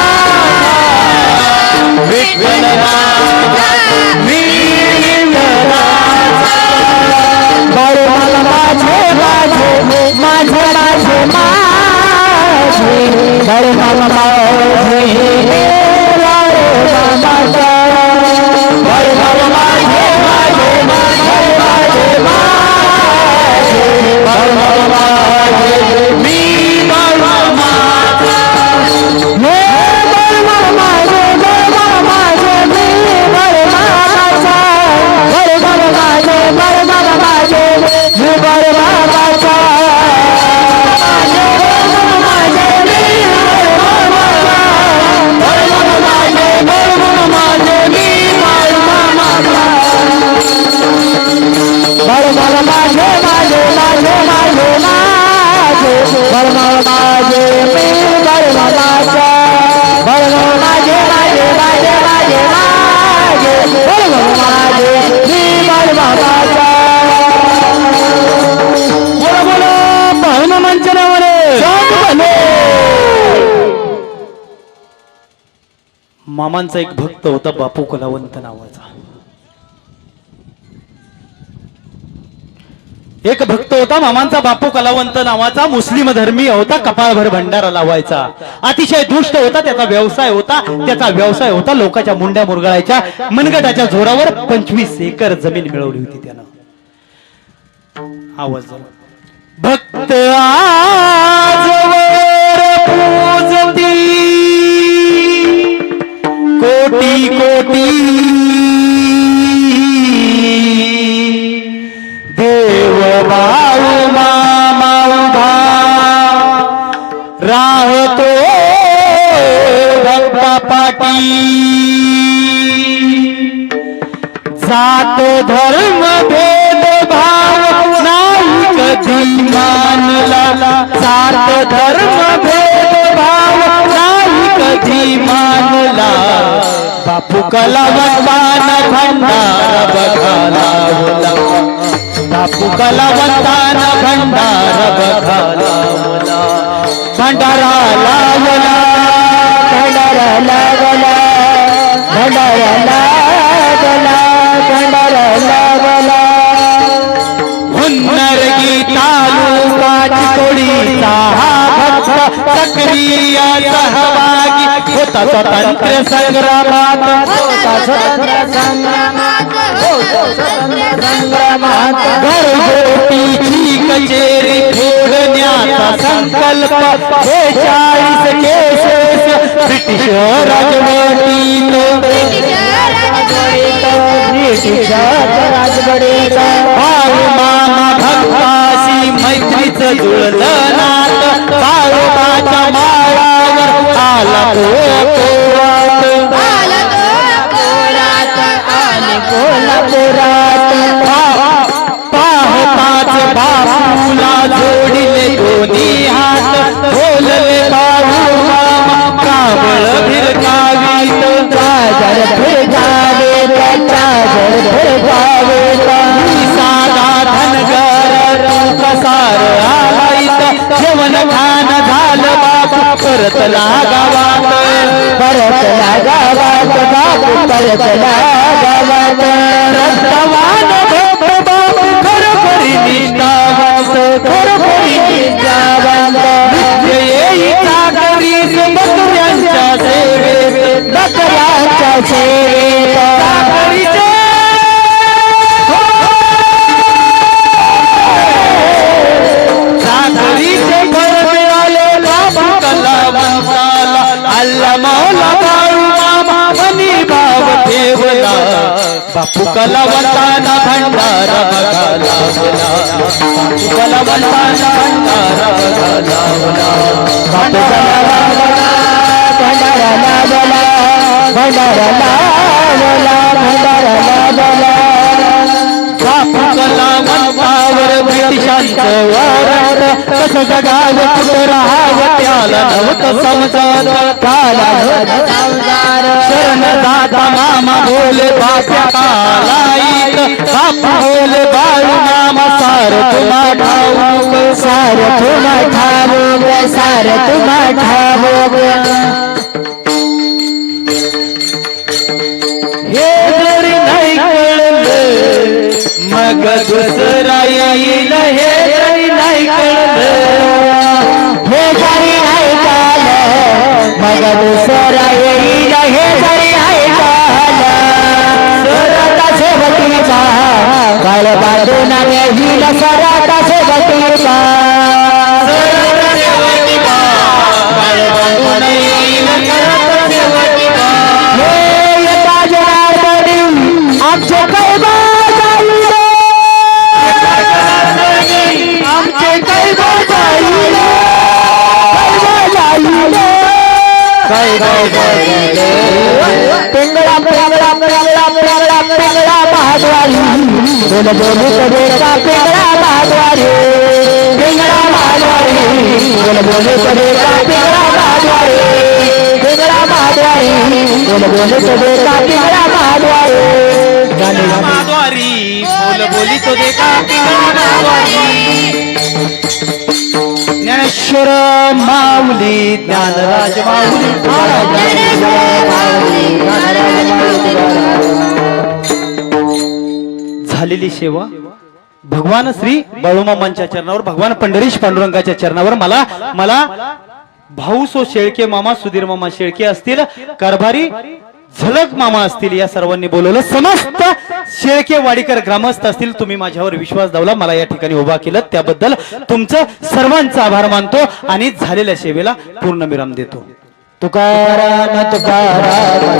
विठ्ठल माझा मी विठ्ठलाचा बरं मला माझे माझे माझे माझे माझे बरं मला माझे मामांचा एक भक्त होता बापू कलावंत नावाचा. एक भक्त होता मामांचा बापू कलावंत नावाचा. मुस्लिम धर्मीय होता. कपाळभर भंडारा लावायचा. अतिशय दुष्ट होता. त्याचा व्यवसाय होता लोकांच्या मुंड्या मुरगळायच्या. मनगटाच्या जोरावर 25 एकर जमीन मिळवली होती त्यानं. आवाज भक्त आजवर पूजती कोटी कोटी देव बाळू मामा उभा राहतो भक्ता पाटी. जात धर्म भेदभाव नाही कधी मानला. जात धर्म भेदभाव नाही कधी मानला. बापू कलावंताना भंडार बघा लावला. बापू कलावंताना भंडार बघा लावला. भंडारा लावला भंडारा लावला भंडारा लावला भंडारा लावला. हुन्नर तालुका चिकोडीचा हा भक्त सक्रिय सहभागी होता. स्वतंत्र संग्रामात घरगुतीची कचेरी फोडण्याचा संकल्प 42 केसेस ब्रिटिश राजवटीत बाळू मामा भक्ताशी मैत्रीचं जुळलं नात. बाळोबाच्या माळावर आला पाहताच बापूला जोडिले दोन्ही हात. बोलले बाळू मामा कावळ भिरकावीत. साधा धनगर प्रसार आलाईत. जेवण खान झालं बापू परतला गावात. परतला गावात बापू परतला गावात. रक्तवान बापू खरोखरी निष्ठावंत खरोखरी निष्ठावंत. नित्य येई चाकरीस बकऱ्यांच्या सेवेत बकऱ्यांच्या सेवेत. चाकरीचे फळ मिळाले बापू कलावंताला. अल्लामा बापू कलावंताना भंडारा बघा लावला बापू कलावंताना भंडारा बघा लावला बापू कलावंताना भंडारा लावला भंडारा लावला भंडारा लावला बापू कलावंतावर ब्रिटिशांचं वार कसं जगावं कुठं राहावं त्याला नव्हतं समजात शरण दादा मामा बोले बाप्या कालाईत बापू बोले बाळू मामा सार तुला ठाऊक सार तुला ठाऊक सार तुला ठाऊक हे जरी नाही कळलं मग दुसरा येईल हे जरी नाही कळलं हे जरी नाही कळलं मग दुसरा येईल हे जरी नाही कळलं सरता सेवकीचा काळ बांधून येईल सरता सेवकीचा हे येता जनार्दनी आमचे कैवा जाईल आमचे कैवा जाईल पिंगळा पिंगळा पिंगळा पिंगळा पिंगळा महाद्वारी बोल बोलू कदे का पिंगळा महाद्वारी पिंगळा महाद्वारी बोल बोलू कदे का पिंगळा महाद्वारी पिंगळा महाद्वारी बोल बोलू कदे का पिंगळा महाद्वारी गाणे माधवारी बोल बोली तो देखा ज्ञानेश्वर माऊली ज्ञानराज माऊली झालेली सेवा भगवान श्री बाळूमामांच्या चरणावर भगवान पंढरीश पांडुरंगाच्या चरणावर मला भाऊसो शेळके मामा सुधीर मामा शेळके असतील कारभारी झलक मामा असतील या सर्वांनी बोलवलं समस्त शेळके वाडीकर ग्रामस्थ असतील तुम्ही माझ्यावर विश्वास दावला मला या ठिकाणी उभा केलं त्याबद्दल तुमचं सर्वांचा आभार मानतो आणि झालेल्या सेवेला पूर्ण विराम देतो तुकाराम तुकाराम